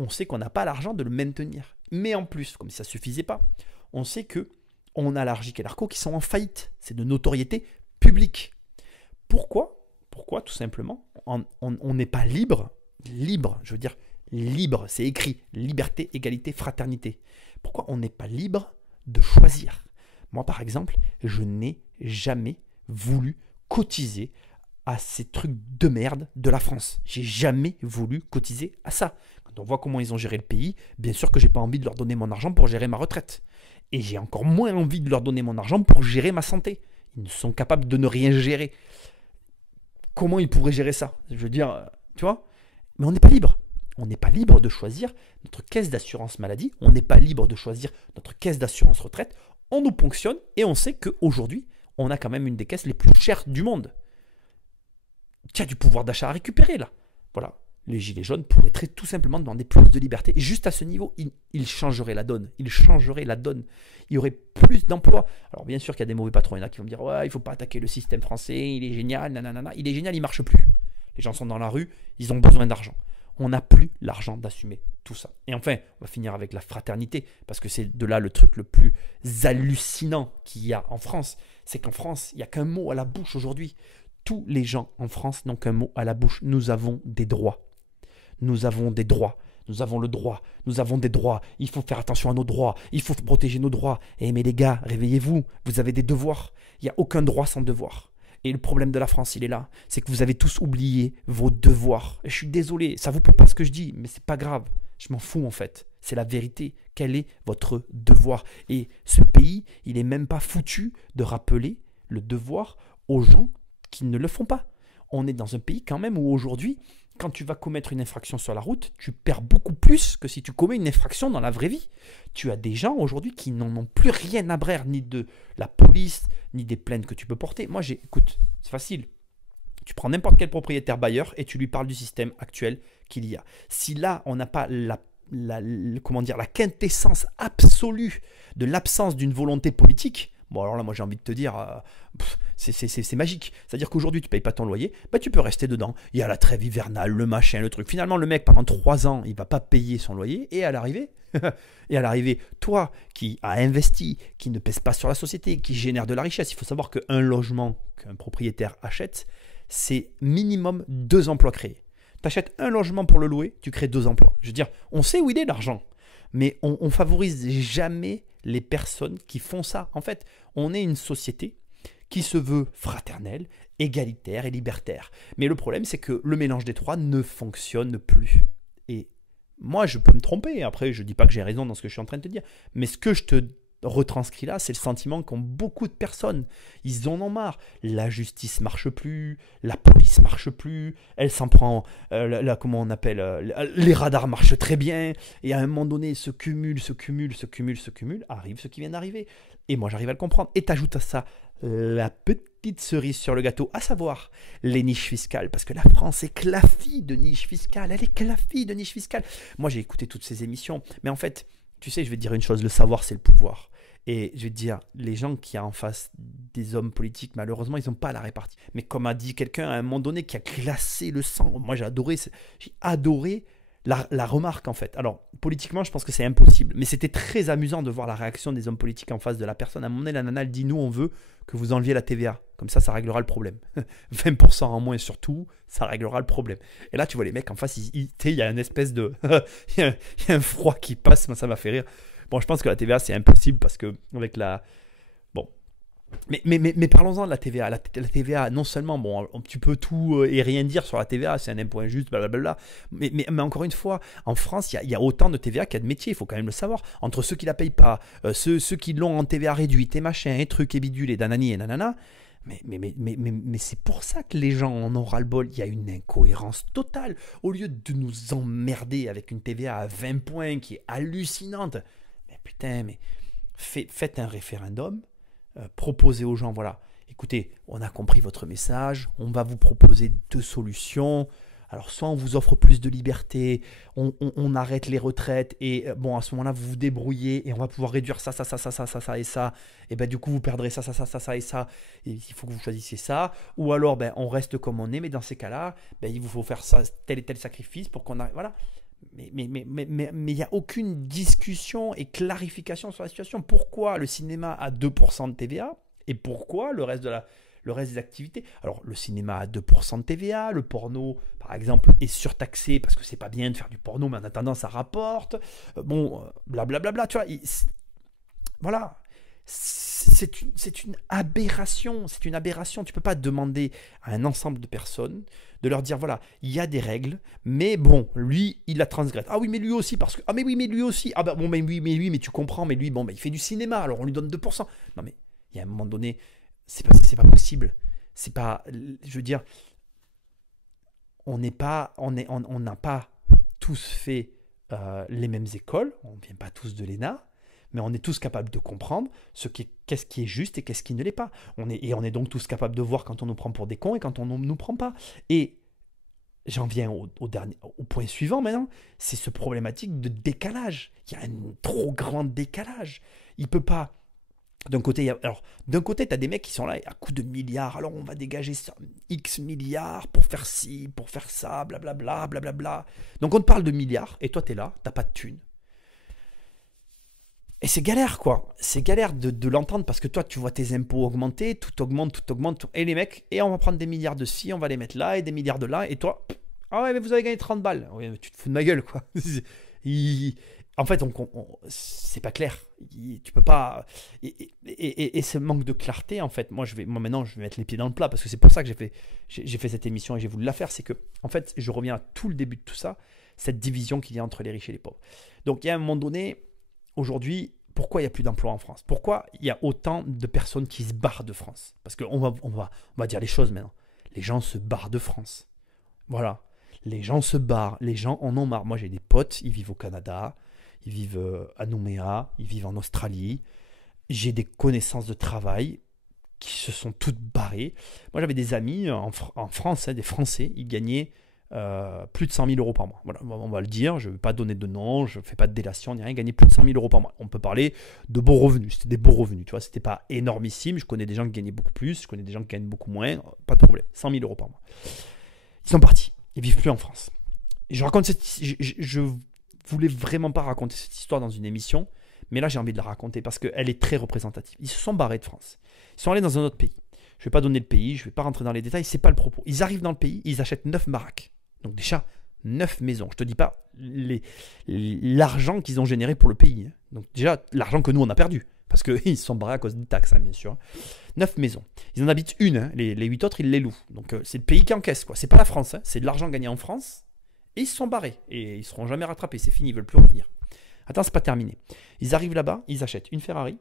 on sait qu'on n'a pas l'argent de le maintenir. Mais en plus, comme si ça ne suffisait pas, on sait qu'on a l'Argic et l'Arco qui sont en faillite. C'est de notoriété publique. Pourquoi ? Pourquoi, tout simplement, on n'est pas libre, je veux dire libre, c'est écrit, liberté, égalité, fraternité. Pourquoi on n'est pas libre de choisir ? Moi, par exemple, je n'ai jamais voulu cotiser à ces trucs de merde de la France. J'ai jamais voulu cotiser à ça. Quand on voit comment ils ont géré le pays, bien sûr que j'ai pas envie de leur donner mon argent pour gérer ma retraite. Et j'ai encore moins envie de leur donner mon argent pour gérer ma santé. Ils sont capables de ne rien gérer. Comment ils pourraient gérer ça? Je veux dire, tu vois? Mais on n'est pas libre. On n'est pas libre de choisir notre caisse d'assurance maladie. On n'est pas libre de choisir notre caisse d'assurance retraite. On nous ponctionne et on sait qu'aujourd'hui, on a quand même une des caisses les plus chères du monde. Tu as du pouvoir d'achat à récupérer là. Voilà. Les gilets jaunes pourraient très tout simplement demander plus de liberté. Et juste à ce niveau, ils changeraient la donne. Ils changeraient la donne. Il y aurait plus d'emplois. Alors bien sûr qu'il y a des mauvais patrons. Il y en a qui vont me dire ouais, il ne faut pas attaquer le système français. Il est génial. Nanana. Il est génial, il ne marche plus. Les gens sont dans la rue. Ils ont besoin d'argent. On n'a plus l'argent d'assumer tout ça. Et enfin, on va finir avec la fraternité. Parce que c'est de là le truc le plus hallucinant qu'il y a en France. C'est qu'en France, il n'y a qu'un mot à la bouche aujourd'hui. Tous les gens en France n'ont qu'un mot à la bouche. Nous avons des droits. Nous avons des droits. Nous avons le droit. Nous avons des droits. Il faut faire attention à nos droits. Il faut protéger nos droits. Et mais les gars, réveillez-vous. Vous avez des devoirs. Il n'y a aucun droit sans devoir. Et le problème de la France, il est là. C'est que vous avez tous oublié vos devoirs. Et je suis désolé. Ça ne vous plaît pas ce que je dis, mais c'est pas grave. Je m'en fous en fait. C'est la vérité. Quel est votre devoir? Et ce pays, il n'est même pas foutu de rappeler le devoir aux gens qui ne le font pas. On est dans un pays quand même où aujourd'hui, quand tu vas commettre une infraction sur la route, tu perds beaucoup plus que si tu commets une infraction dans la vraie vie. Tu as des gens aujourd'hui qui n'en ont plus rien à brère, ni de la police, ni des plaintes que tu peux porter. Moi, écoute, c'est facile. Tu prends n'importe quel propriétaire bailleur et tu lui parles du système actuel qu'il y a. Si là, on n'a pas la quintessence absolue de l'absence d'une volonté politique, bon alors là, moi j'ai envie de te dire, c'est magique. C'est-à-dire qu'aujourd'hui, tu ne payes pas ton loyer, bah, tu peux rester dedans. Il y a la trêve hivernale, le machin, le truc. Finalement, le mec, pendant 3 ans, il ne va pas payer son loyer. Et à l'arrivée, toi qui as investi, qui ne pèse pas sur la société, qui génère de la richesse, il faut savoir qu'un logement qu'un propriétaire achète, c'est minimum 2 emplois créés. Tu achètes un logement pour le louer, tu crées 2 emplois. Je veux dire, on sait où il est l'argent, mais on ne favorise jamais les personnes qui font ça. En fait, on est une société qui se veut fraternelle, égalitaire et libertaire. Mais le problème, c'est que le mélange des trois ne fonctionne plus. Et moi, je peux me tromper. Après, je ne dis pas que j'ai raison dans ce que je suis en train de te dire. Mais ce que je te retranscrit là, c'est le sentiment qu'ont beaucoup de personnes. Ils en ont marre. La justice marche plus, la police marche plus, elle s'en prend, comment on appelle, les radars marchent très bien, et à un moment donné, se cumule, arrive ce qui vient d'arriver. Et moi, j'arrive à le comprendre. Et t'ajoutes à ça la petite cerise sur le gâteau, à savoir les niches fiscales, parce que la France est clafie de niches fiscales, elle est clafie de niches fiscales. Moi, j'ai écouté toutes ces émissions, mais en fait, tu sais, je vais te dire une chose, le savoir, c'est le pouvoir. Et je vais te dire, les gens qui ont en face des hommes politiques, malheureusement, ils n'ont pas la répartie. Mais comme a dit quelqu'un à un moment donné qui a glacé le sang, moi j'ai adoré la remarque en fait. Alors, politiquement, je pense que c'est impossible. Mais c'était très amusant de voir la réaction des hommes politiques en face de la personne. À un moment donné, la nana, elle dit, nous, on veut que vous enleviez la TVA. Comme ça réglera le problème. 20% en moins surtout, ça réglera le problème. Et là, tu vois les mecs en face, il y a une espèce de... il y a un froid qui passe, ça m'a fait rire. Bon, je pense que la TVA, c'est impossible parce que avec la... Bon. Mais parlons-en de la TVA. La TVA, non seulement, bon, tu peux tout et rien dire sur la TVA, c'est un impôt injuste, blablabla. Mais encore une fois, en France, il y a autant de TVA qu'il y a de métiers, il faut quand même le savoir. Entre ceux qui la payent pas, ceux qui l'ont en TVA réduite, et machin, et trucs, et bidules, et danani, et nanana. Mais c'est pour ça que les gens en ont ras-le-bol. Il y a une incohérence totale. Au lieu de nous emmerder avec une TVA à 20 points qui est hallucinante, mais putain, faites un référendum, proposez aux gens, voilà, écoutez, on a compris votre message, on va vous proposer 2 solutions. Alors, soit on vous offre plus de liberté, on arrête les retraites et bon, à ce moment-là, vous vous débrouillez et on va pouvoir réduire ça et ça. Et ben du coup, vous perdrez ça et ça. Et il faut que vous choisissiez ça. Ou alors, ben, on reste comme on est, mais dans ces cas-là, ben, il vous faut faire ça, tel et tel sacrifice pour qu'on arrive. Voilà. Mais il n'y a aucune discussion et clarification sur la situation. Pourquoi le cinéma a 2% de TVA et pourquoi le reste des activités. Alors, le cinéma a 2% de TVA, le porno, par exemple, est surtaxé parce que c'est pas bien de faire du porno, mais en attendant, ça rapporte. Bon, blablabla, tu vois. Voilà. C'est une aberration. C'est une aberration. Tu ne peux pas demander à un ensemble de personnes de leur dire voilà, il y a des règles, mais bon, lui, il la transgresse. Ah oui, mais lui aussi, parce que. Ah, mais oui, mais lui aussi. Ah, bah bon, mais tu comprends, mais lui, bon, bah, il fait du cinéma, alors on lui donne 2%. Non, mais il y a un moment donné, c'est pas possible. C'est pas. Je veux dire, on n'a pas tous fait les mêmes écoles, on ne vient pas tous de l'ENA, mais on est tous capables de comprendre qu'est-ce qui est juste et qu'est-ce qui ne l'est pas. On est donc tous capables de voir quand on nous prend pour des cons et quand on ne nous prend pas. Et j'en viens au point suivant maintenant, c'est ce problématique de décalage. Il y a un trop grand décalage. Il peut pas. D'un côté, tu as des mecs qui sont là à coups de milliards. Alors, on va dégager X milliards pour faire ci, pour faire ça, blablabla, blablabla. Donc, on te parle de milliards et toi, tu es là, tu n'as pas de thunes. Et c'est galère, quoi. C'est galère de l'entendre parce que toi, tu vois tes impôts augmenter, tout augmente. Et les mecs, et on va prendre des milliards de ci, on va les mettre là, et des milliards de là. Et toi, ah ouais, mais vous avez gagné 30 balles. Oui, mais tu te fous de ma gueule, quoi. En fait, c'est pas clair. Tu peux pas. Et ce manque de clarté, en fait, moi maintenant, je vais mettre les pieds dans le plat parce que c'est pour ça que j'ai fait cette émission et j'ai voulu la faire. C'est que, en fait, je reviens à tout le début de tout ça, cette division qu'il y a entre les riches et les pauvres. Donc, il y a un moment donné, aujourd'hui, pourquoi il n'y a plus d'emplois en France? Pourquoi il y a autant de personnes qui se barrent de France? Parce qu'on va dire les choses maintenant. Les gens se barrent de France. Voilà. Les gens se barrent. Les gens en ont marre. Moi, j'ai des potes, ils vivent au Canada. Ils vivent à Nouméa, ils vivent en Australie. J'ai des connaissances de travail qui se sont toutes barrées. Moi, j'avais des amis en France, des Français, ils gagnaient plus de 100 000 euros par mois. Voilà, on va le dire, je ne vais pas donner de nom, je ne fais pas de délation, ni rien, ils gagnaient plus de 100 000 euros par mois. On peut parler de beaux revenus, c'était des beaux revenus, tu vois, c'était pas énormissime. Je connais des gens qui gagnaient beaucoup plus, je connais des gens qui gagnent beaucoup moins, pas de problème, 100 000 euros par mois. Ils sont partis, ils ne vivent plus en France. Et je raconte je voulais vraiment pas raconter cette histoire dans une émission, mais là j'ai envie de la raconter parce qu'elle est très représentative. Ils se sont barrés de France. Ils sont allés dans un autre pays. Je ne vais pas donner le pays, je ne vais pas rentrer dans les détails, c'est pas le propos. Ils arrivent dans le pays, ils achètent 9 baraques. Donc déjà, 9 maisons. Je te dis pas l'argent qu'ils ont généré pour le pays. Donc déjà, l'argent que nous on a perdu. Parce qu'ils se sont barrés à cause des taxes, bien sûr. 9 maisons. Ils en habitent une, les 8 autres, ils les louent. Donc c'est le pays qui encaisse, quoi. C'est pas la France, c'est de l'argent gagné en France. Et ils se sont barrés. Et ils ne seront jamais rattrapés. C'est fini, ils ne veulent plus revenir. Attends, c'est pas terminé. Ils arrivent là-bas, ils achètent une Ferrari,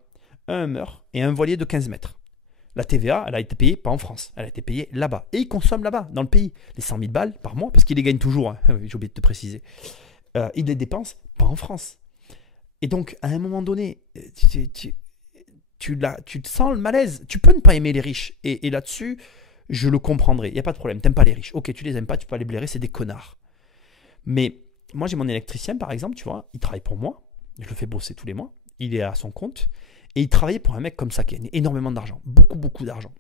un Hummer et un voilier de 15 mètres. La TVA, elle a été payée pas en France. Elle a été payée là-bas. Et ils consomment là-bas, dans le pays. Les 100 000 balles par mois, parce qu'ils les gagnent toujours. Hein. J'ai oublié de te préciser. Ils les dépensent pas en France. Et donc, à un moment donné, tu te sens le malaise. Tu peux ne pas aimer les riches. Et là-dessus, je le comprendrai. Il n'y a pas de problème. Tu n'aimes pas les riches. Ok, tu les aimes pas, tu peux pas les blairer, c'est des connards. Mais moi, j'ai mon électricien, par exemple, tu vois, il travaille pour moi. Je le fais bosser tous les mois. Il est à son compte. Et il travaillait pour un mec comme ça qui a énormément d'argent. Beaucoup, beaucoup d'argent.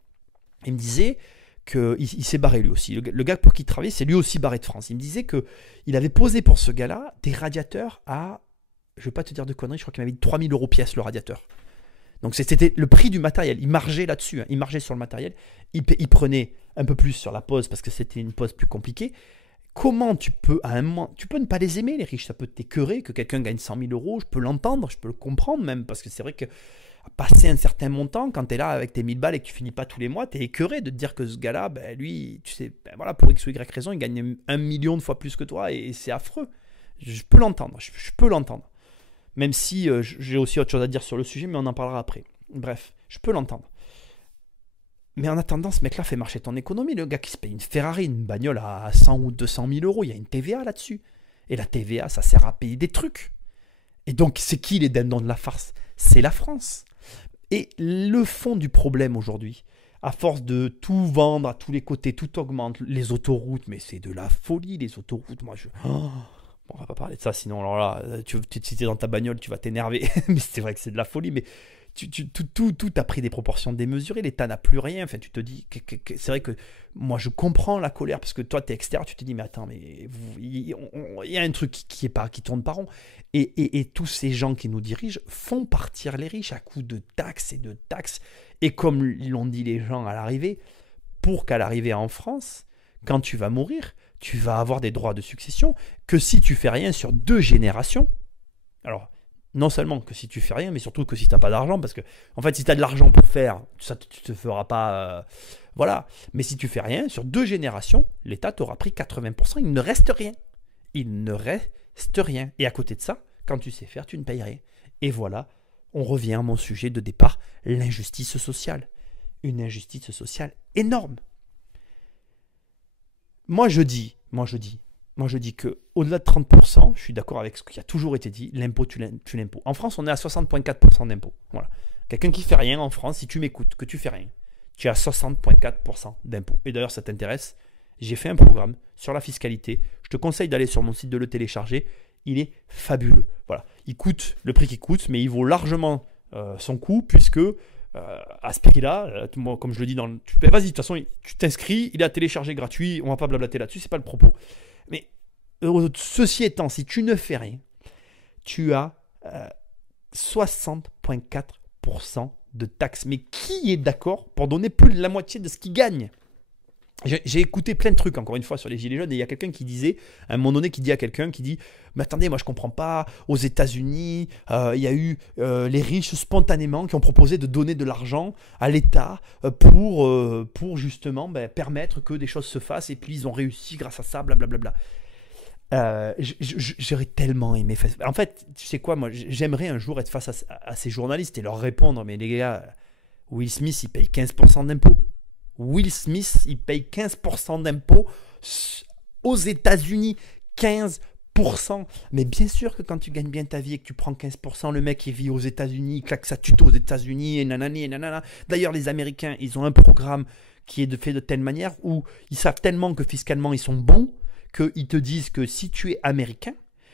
Il me disait qu'il s'est barré lui aussi. Le gars pour qui il travaillait, c'est lui aussi barré de France. Il me disait qu'il avait posé pour ce gars-là des radiateurs à, je ne vais pas te dire de conneries, je crois qu'il m'avait dit 3 000 euros pièce le radiateur. Donc c'était le prix du matériel. Il margeait là-dessus. Hein. Il margeait sur le matériel. Il prenait un peu plus sur la pause parce que c'était une pause plus compliquée. Comment tu peux, à un moment, tu peux ne pas les aimer, les riches, ça peut t'écœurer, que quelqu'un gagne 100 000 euros, je peux l'entendre, je peux le comprendre même, parce que c'est vrai que passer un certain montant, quand tu es là avec tes 1000 balles et que tu finis pas tous les mois, tu es écœuré de te dire que ce gars-là, ben, lui, tu sais, ben, voilà, pour X ou Y raison, il gagne 1 million de fois plus que toi, et c'est affreux. Je peux l'entendre, je peux l'entendre. Même si j'ai aussi autre chose à dire sur le sujet, mais on en parlera après. Bref, je peux l'entendre. Mais en attendant, ce mec-là fait marcher ton économie. Le gars qui se paye une Ferrari, une bagnole à 100 ou 200 000 euros, il y a une TVA là-dessus. Et la TVA, ça sert à payer des trucs. Et donc, c'est qui les dindons de la farce? C'est la France. Et le fond du problème aujourd'hui, à force de tout vendre à tous les côtés, tout augmente, les autoroutes, mais c'est de la folie, les autoroutes. Moi, bon, on va pas parler de ça, sinon, alors là, si t'es dans ta bagnole, tu vas t'énerver. Mais c'est vrai que c'est de la folie, mais tout a pris des proportions démesurées, l'État n'a plus rien. Enfin, tu te dis, c'est vrai que moi je comprends la colère parce que toi tu es extérieur, tu te dis, mais attends, mais il y a un truc qui tourne pas rond. Et tous ces gens qui nous dirigent font partir les riches à coups de taxes et de taxes. Et comme l'ont dit les gens à l'arrivée, pour qu'à l'arrivée en France, quand tu vas mourir, tu vas avoir des droits de succession que si tu fais rien sur 2 générations. Alors, Non seulement que si tu fais rien, mais surtout que si tu n'as pas d'argent, parce que en fait, si tu as de l'argent pour faire, ça tu te feras pas, voilà. Mais si tu fais rien, sur 2 générations, l'État t'aura pris 80%, il ne reste rien. Il ne reste rien. Et à côté de ça, quand tu sais faire, tu ne payes rien. Et voilà, on revient à mon sujet de départ, l'injustice sociale. Une injustice sociale énorme. Moi je dis que au-delà de 30%, je suis d'accord avec ce qui a toujours été dit, l'impôt tue l'impôt. En France, on est à 60,4% d'impôt. Voilà. Quelqu'un qui fait rien en France, si tu m'écoutes, que tu fais rien, tu as 60,4% d'impôt. Et d'ailleurs, ça t'intéresse, j'ai fait un programme sur la fiscalité. Je te conseille d'aller sur mon site, de le télécharger. Il est fabuleux. Voilà. Il coûte le prix qu'il coûte, mais il vaut largement son coût, puisque à ce prix-là, moi, comme je le dis dans le... Vas-y, de toute façon, tu t'inscris, il est à télécharger gratuit, on va pas blablater là-dessus, c'est pas le propos. Mais ceci étant, si tu ne fais rien, tu as 60,4% de taxes. Mais qui est d'accord pour donner plus de la moitié de ce qu'il gagne? J'ai écouté plein de trucs, encore une fois, sur les Gilets jaunes, et il y a quelqu'un qui disait, à un moment donné, qui dit à quelqu'un, qui dit, mais attendez, moi je comprends pas, aux États-Unis, il y a eu les riches spontanément qui ont proposé de donner de l'argent à l'État pour justement permettre que des choses se fassent, et puis ils ont réussi grâce à ça, blablabla. J'aurais tellement aimé faire... En fait, tu sais quoi, moi j'aimerais un jour être face à ces journalistes et leur répondre, mais les gars, Will Smith il paye 15% d'impôts. Will Smith, il paye 15% d'impôts aux États-Unis. 15%. Mais bien sûr que quand tu gagnes bien ta vie et que tu prends 15%, le mec il vit aux États-Unis, il claque sa tuto aux États-Unis et nanani et nanana. D'ailleurs, les Américains, ils ont un programme qui est fait de telle manière où ils savent tellement que fiscalement ils sont bons qu'ils te disent que si tu es américain,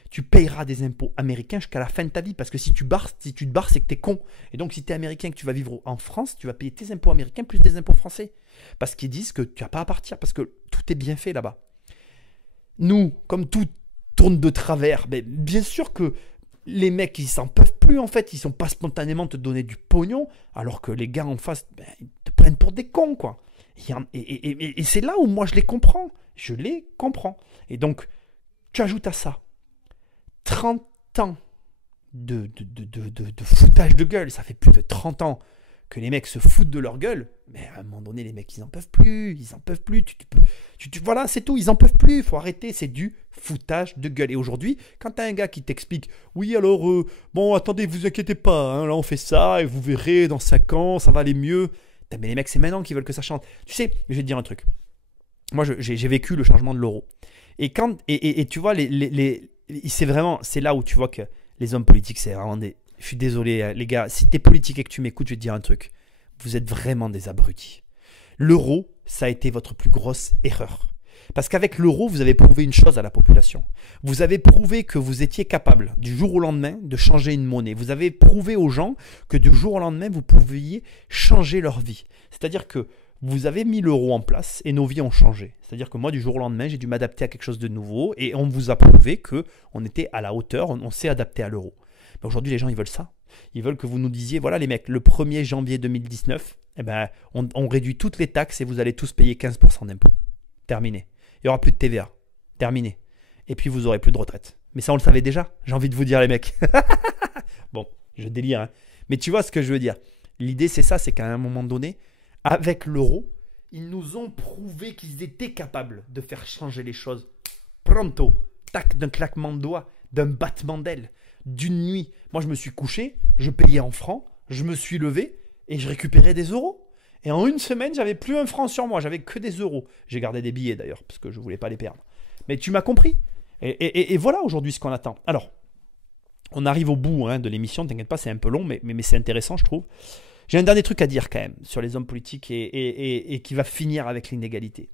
tu payeras des impôts américains jusqu'à la fin de ta vie. Parce que si tu te barres, c'est que tu es con. Et donc, si tu es américain et que tu vas vivre en France, tu vas payer tes impôts américains plus des impôts français. Parce qu'ils disent que tu n'as pas à partir, parce que tout est bien fait là-bas. Nous, comme tout tourne de travers, bien sûr que les mecs, ils s'en peuvent plus en fait. Ils ne sont pas spontanément te donner du pognon, alors que les gars en face, ils te prennent pour des cons, quoi. Et c'est là où moi je les comprends. Je les comprends. Et donc, tu ajoutes à ça 30 ans de foutage de gueule. Ça fait plus de 30 ans que les mecs se foutent de leur gueule. Mais à un moment donné, les mecs, ils en peuvent plus. Ils en peuvent plus. Voilà, c'est tout. Ils en peuvent plus. Il faut arrêter. C'est du foutage de gueule. Et aujourd'hui, quand tu as un gars qui t'explique, oui, alors, bon, attendez, vous inquiétez pas. Hein, là, on fait ça et vous verrez, dans 5 ans, ça va aller mieux. Mais les mecs, c'est maintenant qu'ils veulent que ça change. Tu sais, je vais te dire un truc. Moi, j'ai vécu le changement de l'euro. Et tu vois, c'est là où tu vois que les hommes politiques, c'est vraiment des... Je suis désolé, les gars, si t'es politique et que tu m'écoutes, je vais te dire un truc. Vous êtes vraiment des abrutis. L'euro, ça a été votre plus grosse erreur. Parce qu'avec l'euro, vous avez prouvé une chose à la population. Vous avez prouvé que vous étiez capable, du jour au lendemain, de changer une monnaie. Vous avez prouvé aux gens que du jour au lendemain, vous pouviez changer leur vie. C'est-à-dire que vous avez mis l'euro en place et nos vies ont changé. C'est-à-dire que moi, du jour au lendemain, j'ai dû m'adapter à quelque chose de nouveau et on vous a prouvé qu'on était à la hauteur, on s'est adapté à l'euro. Mais aujourd'hui, les gens, ils veulent ça. Ils veulent que vous nous disiez, voilà les mecs, le 1er janvier 2019, on réduit toutes les taxes et vous allez tous payer 15% d'impôts. Terminé. Il n'y aura plus de TVA. Terminé. Et puis, vous n'aurez plus de retraite. Mais ça, on le savait déjà. J'ai envie de vous dire, les mecs. Bon, je délire. Hein. Mais tu vois ce que je veux dire. L'idée, c'est ça, c'est qu'à un moment donné, avec l'euro, ils nous ont prouvé qu'ils étaient capables de faire changer les choses. Pronto. Tac, d'un claquement de doigts, d'un battement d'aile, d'une nuit. Moi, je me suis couché, je payais en francs, je me suis levé et je récupérais des euros. Et en une semaine, j'avais plus un franc sur moi, j'avais que des euros. J'ai gardé des billets d'ailleurs, parce que je ne voulais pas les perdre. Mais tu m'as compris. Et voilà aujourd'hui ce qu'on attend. Alors, on arrive au bout de l'émission, t'inquiète pas, c'est un peu long, mais c'est intéressant, je trouve. J'ai un dernier truc à dire quand même sur les hommes politiques et qui va finir avec l'inégalité.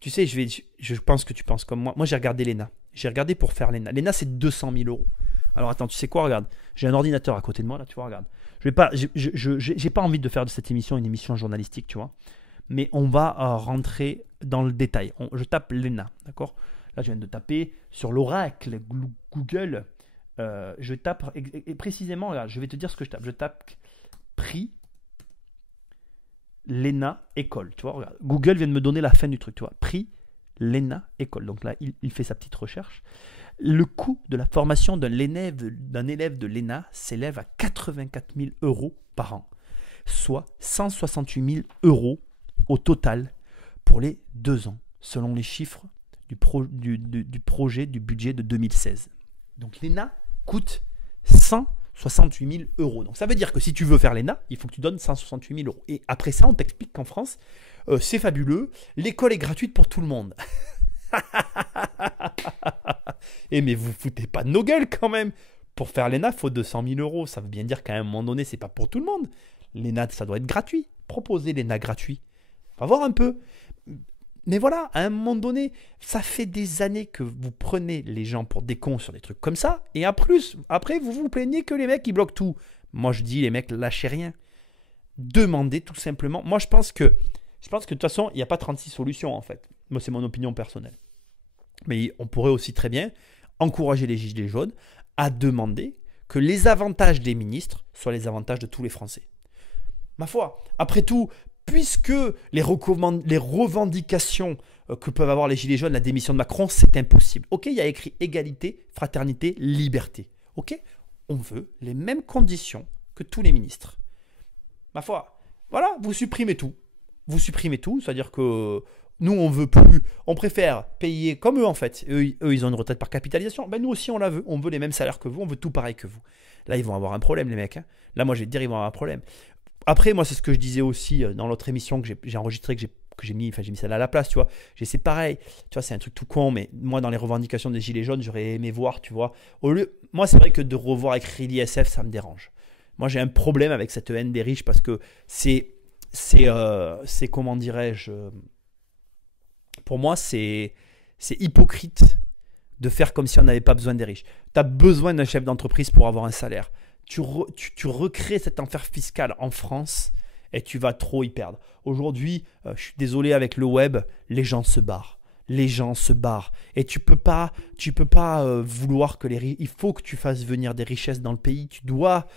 Tu sais, je pense que tu penses comme moi. Moi, j'ai regardé l'ENA. J'ai regardé pour faire l'ENA. L'ENA, c'est 200 000 euros. Alors attends, tu sais quoi, regarde. J'ai un ordinateur à côté de moi, là, tu vois, regarde. J'ai pas envie de faire de cette émission une émission journalistique, tu vois. Mais on va rentrer dans le détail. Je tape l'ENA, d'accord? Là, je viens de taper sur l'oracle Google. Je tape, et précisément, regarde, je vais te dire ce que je tape. Je tape prix l'ENA école, tu vois, regarde. Google vient de me donner la fin du truc, tu vois. Prix l'ENA école. Donc là, il fait sa petite recherche. Le coût de la formation d'un élève de l'ENA s'élève à 84 000 euros par an, soit 168 000 euros au total pour les 2 ans, selon les chiffres du projet du budget de 2016. Donc l'ENA coûte 168 000 euros. Donc ça veut dire que si tu veux faire l'ENA, il faut que tu donnes 168 000 euros. Et après ça, on t'explique qu'en France, c'est fabuleux, l'école est gratuite pour tout le monde. Et mais vous foutez pas de nos gueules quand même. Pour faire l'ENA, il faut 200 000 euros. Ça veut bien dire qu'à un moment donné, c'est pas pour tout le monde. L'ENA, ça doit être gratuit. Proposez l'ENA gratuit. On va voir un peu. Mais voilà, à un moment donné, ça fait des années que vous prenez les gens pour des cons sur des trucs comme ça. Et après, vous vous plaignez que les mecs, ils bloquent tout. Moi, je dis, les mecs, lâchez rien. Demandez tout simplement. Moi, je pense que de toute façon, il n'y a pas 36 solutions en fait. Moi, c'est mon opinion personnelle. Mais on pourrait aussi très bien encourager les gilets jaunes à demander que les avantages des ministres soient les avantages de tous les Français. Ma foi, après tout, puisque les revendications que peuvent avoir les gilets jaunes, la démission de Macron, c'est impossible. Ok, il y a écrit égalité, fraternité, liberté. Ok, on veut les mêmes conditions que tous les ministres. Ma foi, voilà, vous supprimez tout. Vous supprimez tout, c'est-à-dire que nous, on veut plus, on préfère payer comme eux en fait. Eux, ils ont une retraite par capitalisation. Ben, nous aussi, on la veut. On veut les mêmes salaires que vous, on veut tout pareil que vous. Là, ils vont avoir un problème, les mecs. Hein. Là, moi, je vais te dire, ils vont avoir un problème. Après, moi, c'est ce que je disais aussi dans l'autre émission que j'ai enregistrée, que j'ai mis celle-là à la place, tu vois. C'est pareil, tu vois, c'est un truc tout con, mais moi, dans les revendications des Gilets jaunes, j'aurais aimé voir, tu vois. Moi, c'est vrai que de revoir écrit l'ISF, ça me dérange. Moi, j'ai un problème avec cette haine des riches parce que c'est comment dirais-je, pour moi, c'est hypocrite de faire comme si on n'avait pas besoin des riches. Tu as besoin d'un chef d'entreprise pour avoir un salaire. Tu recrées cet enfer fiscal en France et tu vas trop y perdre. Aujourd'hui, je suis désolé avec le web, les gens se barrent. Les gens se barrent. Et tu peux pas vouloir que il faut que tu fasses venir des richesses dans le pays. Tu dois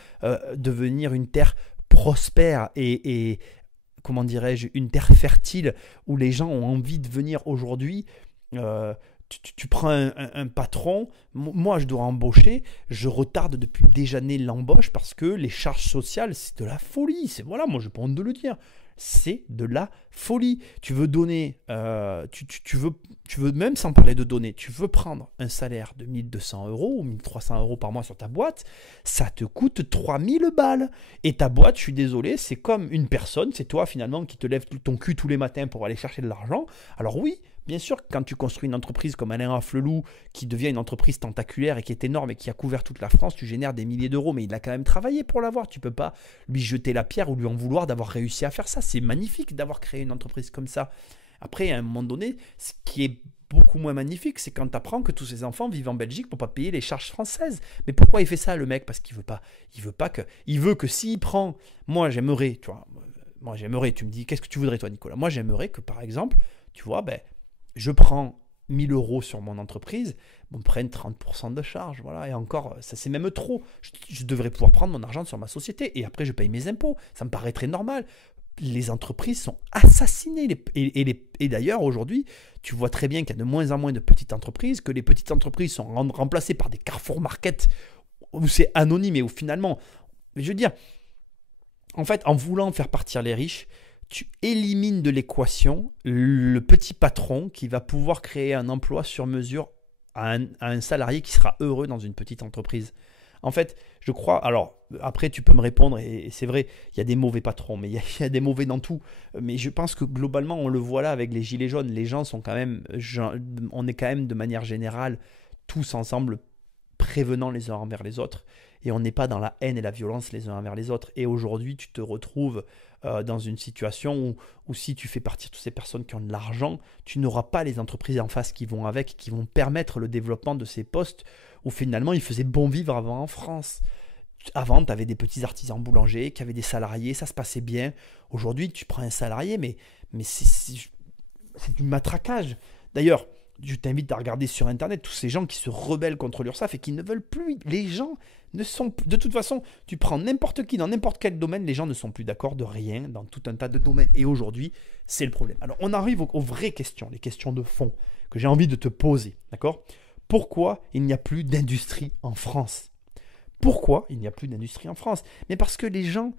devenir une terre prospère et comment dirais-je, une terre fertile où les gens ont envie de venir aujourd'hui. Tu prends un patron, moi je dois embaucher, je retarde depuis des années l'embauche parce que les charges sociales, c'est de la folie. Voilà, moi je n'ai pas honte de le dire. C'est de la folie. Tu veux donner, tu veux même sans parler de donner, tu veux prendre un salaire de 1 200 euros ou 1 300 euros par mois sur ta boîte, ça te coûte 3 000 balles. Et ta boîte, je suis désolé, c'est comme une personne, c'est toi finalement qui te lèves ton cul tous les matins pour aller chercher de l'argent. Alors oui, bien sûr, quand tu construis une entreprise comme Alain Afflelou, qui devient une entreprise tentaculaire et qui est énorme et qui a couvert toute la France, tu génères des milliers d'euros, mais il a quand même travaillé pour l'avoir. Tu ne peux pas lui jeter la pierre ou lui en vouloir d'avoir réussi à faire ça. C'est magnifique d'avoir créé une entreprise comme ça. Après, à un moment donné, ce qui est beaucoup moins magnifique, c'est quand tu apprends que tous ces enfants vivent en Belgique pour ne pas payer les charges françaises. Mais pourquoi il fait ça, le mec? Parce qu'il veut que s'il prend... Moi, j'aimerais, tu vois, tu me dis, qu'est-ce que tu voudrais, toi, Nicolas? Moi, j'aimerais que, par exemple, tu vois, je prends 1 000 euros sur mon entreprise, on me prenne 30% de charge, voilà, et encore, ça c'est même trop. Je devrais pouvoir prendre mon argent sur ma société, et après je paye mes impôts, ça me paraîtrait normal. Les entreprises sont assassinées, et d'ailleurs aujourd'hui, tu vois très bien qu'il y a de moins en moins de petites entreprises, que les petites entreprises sont remplacées par des Carrefour Market, où c'est anonyme, et où finalement, je veux dire, en fait, en voulant faire partir les riches, tu élimines de l'équation le petit patron qui va pouvoir créer un emploi sur mesure à un salarié qui sera heureux dans une petite entreprise. En fait, je crois, alors après tu peux me répondre, et c'est vrai, il y a des mauvais patrons, mais il y a des mauvais dans tout. Mais je pense que globalement, on le voit là avec les gilets jaunes, les gens sont quand même, on est quand même de manière générale tous ensemble prévenant les uns envers les autres. Et on n'est pas dans la haine et la violence les uns envers les autres. Et aujourd'hui, tu te retrouves dans une situation où si tu fais partie de toutes ces personnes qui ont de l'argent, tu n'auras pas les entreprises en face qui vont avec, qui vont permettre le développement de ces postes où finalement, il faisait bon vivre avant en France. Avant, tu avais des petits artisans boulangers qui avaient des salariés, ça se passait bien. Aujourd'hui, tu prends un salarié, mais c'est du matraquage. D'ailleurs, je t'invite à regarder sur Internet tous ces gens qui se rebellent contre l'URSSAF et qui ne veulent plus. Les gens ne sont... De toute façon, tu prends n'importe qui dans n'importe quel domaine, les gens ne sont plus d'accord de rien dans tout un tas de domaines. Et aujourd'hui, c'est le problème. Alors, on arrive aux vraies questions, les questions de fond que j'ai envie de te poser. D'accord ? Pourquoi il n'y a plus d'industrie en France? Pourquoi il n'y a plus d'industrie en France? Mais parce que les gens,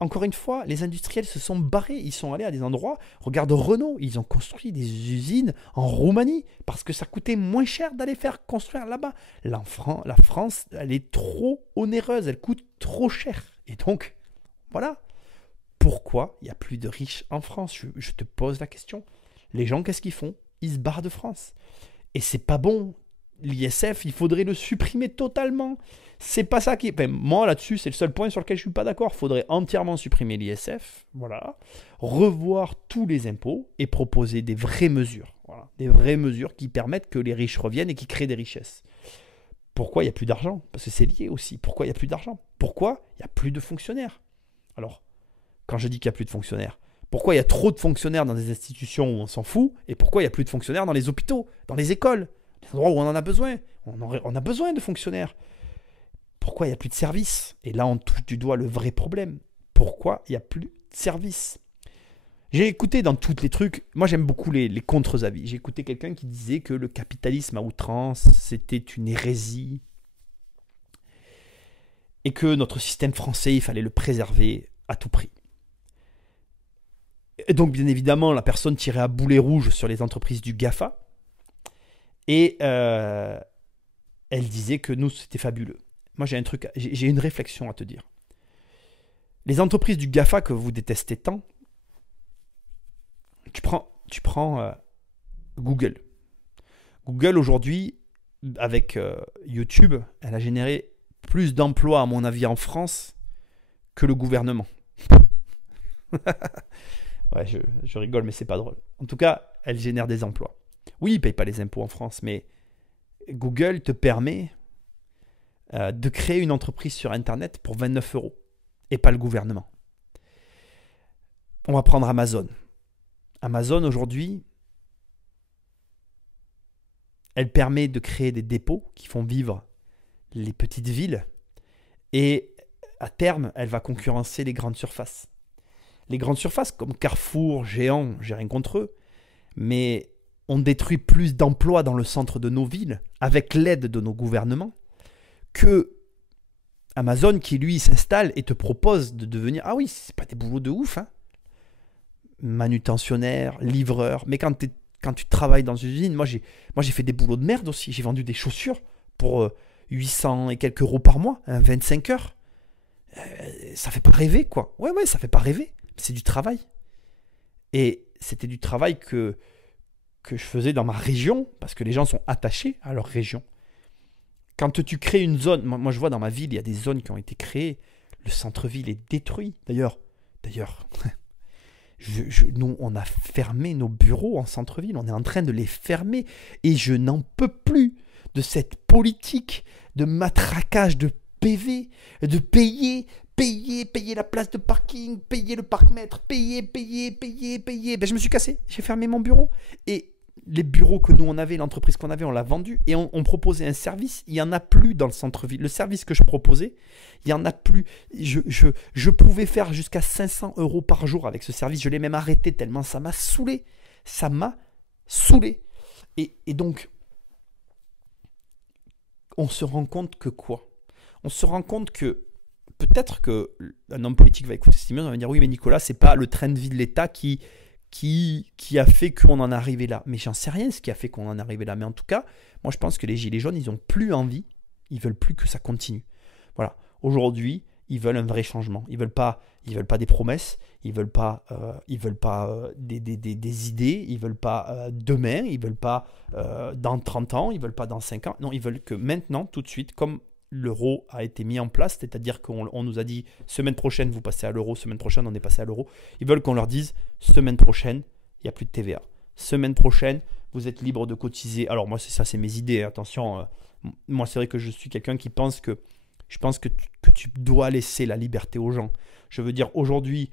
encore une fois, les industriels se sont barrés. Ils sont allés à des endroits. Regarde Renault, ils ont construit des usines en Roumanie parce que ça coûtait moins cher d'aller faire construire là-bas. La France, elle est trop onéreuse, elle coûte trop cher. Et donc, voilà. Pourquoi il n'y a plus de riches en France? Je te pose la question. Les gens, qu'est-ce qu'ils font? Ils se barrent de France. Et c'est pas bon. L'ISF, il faudrait le supprimer totalement. C'est pas ça qui est. Enfin, moi, là-dessus, c'est le seul point sur lequel je suis pas d'accord. Il faudrait entièrement supprimer l'ISF. Voilà. Revoir tous les impôts et proposer des vraies mesures. Voilà. Des vraies mesures qui permettent que les riches reviennent et qui créent des richesses. Pourquoi il n'y a plus d'argent? Parce que c'est lié aussi. Pourquoi il n'y a plus d'argent? Pourquoi il n'y a plus de fonctionnaires? Alors, quand je dis qu'il n'y a plus de fonctionnaires, pourquoi il y a trop de fonctionnaires dans des institutions où on s'en fout? Et pourquoi il n'y a plus de fonctionnaires dans les hôpitaux, dans les écoles, les endroits où on en a besoin? On a besoin de fonctionnaires. Pourquoi il n'y a plus de services? Et là, on touche du doigt le vrai problème. Pourquoi il n'y a plus de services? J'ai écouté dans tous les trucs, moi j'aime beaucoup les contre-avis. J'ai écouté quelqu'un qui disait que le capitalisme à outrance, c'était une hérésie. Et que notre système français, il fallait le préserver à tout prix. Et donc, bien évidemment, la personne tirait à boulet rouge sur les entreprises du GAFA. Et elle disait que nous, c'était fabuleux. Moi, j'ai une réflexion à te dire. Les entreprises du GAFA que vous détestez tant, tu prends Google. Google, aujourd'hui, avec YouTube, elle a généré plus d'emplois, à mon avis, en France que le gouvernement. Ouais, je rigole, mais c'est pas drôle. En tout cas, elle génère des emplois. Oui, ils ne payent pas les impôts en France, mais Google te permet de créer une entreprise sur Internet pour 29 euros et pas le gouvernement. On va prendre Amazon. Amazon, aujourd'hui, elle permet de créer des dépôts qui font vivre les petites villes et à terme, elle va concurrencer les grandes surfaces. Les grandes surfaces comme Carrefour, Géant, j'ai rien contre eux, mais on détruit plus d'emplois dans le centre de nos villes avec l'aide de nos gouvernements que Amazon qui lui s'installe et te propose de devenir, ah oui, c'est pas des boulots de ouf, hein, manutentionnaire, livreur, mais quand tu travailles dans une usine, moi j'ai fait des boulots de merde aussi, j'ai vendu des chaussures pour 800 et quelques euros par mois, hein, 25 heures, ça fait pas rêver quoi, ouais ça fait pas rêver. C'est du travail. Et c'était du travail que je faisais dans ma région, parce que les gens sont attachés à leur région. Quand tu crées une zone, moi je vois dans ma ville, il y a des zones qui ont été créées, le centre-ville est détruit. D'ailleurs, nous, on a fermé nos bureaux en centre-ville, on est en train de les fermer, et je n'en peux plus de cette politique de matraquage de PV, de payer la place de parking, payer le parc-mètre, payer. Ben, je me suis cassé, j'ai fermé mon bureau. Et les bureaux que nous on avait, l'entreprise qu'on avait, on l'a vendu et on proposait un service. Il n'y en a plus dans le centre-ville. Le service que je proposais, il n'y en a plus. Je pouvais faire jusqu'à 500 euros par jour avec ce service. Je l'ai même arrêté tellement ça m'a saoulé. Ça m'a saoulé. Et donc, on se rend compte que quoi? On se rend compte que peut-être qu'un homme politique va écouter cette émission, on va dire oui mais Nicolas, c'est pas le train de vie de l'État qui a fait qu'on en est arrivé là. Mais j'en sais rien ce qui a fait qu'on en est arrivé là. Mais en tout cas, moi je pense que les gilets jaunes, ils n'ont plus envie, ils veulent plus que ça continue. Voilà. Aujourd'hui, ils veulent un vrai changement. Ils veulent pas des promesses, ils veulent pas des idées, ils veulent pas demain, ils veulent pas dans 30 ans, ils veulent pas dans 5 ans. Non, ils veulent que maintenant, tout de suite, comme l'euro a été mis en place, c'est-à-dire qu'on nous a dit semaine prochaine vous passez à l'euro, semaine prochaine on est passé à l'euro. Ils veulent qu'on leur dise semaine prochaine il n'y a plus de TVA. Semaine prochaine vous êtes libre de cotiser. Alors moi c'est mes idées, attention. Moi c'est vrai que je suis quelqu'un qui pense que je pense que tu dois laisser la liberté aux gens. Je veux dire aujourd'hui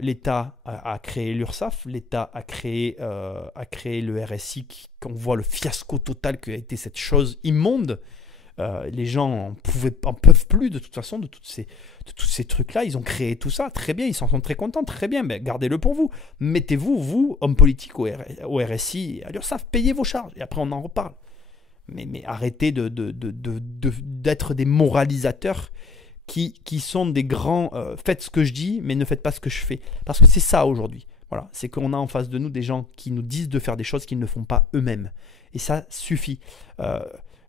l'État a créé l'URSSAF, l'État a créé le RSI, qu'on voit le fiasco total qu'a été cette chose immonde. Les gens en peuvent plus de toute façon de tous ces trucs-là. Ils ont créé tout ça, très bien, ils s'en sont très contents, très bien, mais gardez-le pour vous. Mettez-vous, hommes politiques au RSI, à l'URSSAF, payez vos charges et après on en reparle. Mais arrêtez d'être des moralisateurs qui sont des grands faites ce que je dis, mais ne faites pas ce que je fais. Parce que c'est ça aujourd'hui. Voilà, c'est qu'on a en face de nous des gens qui nous disent de faire des choses qu'ils ne font pas eux-mêmes. Et ça suffit.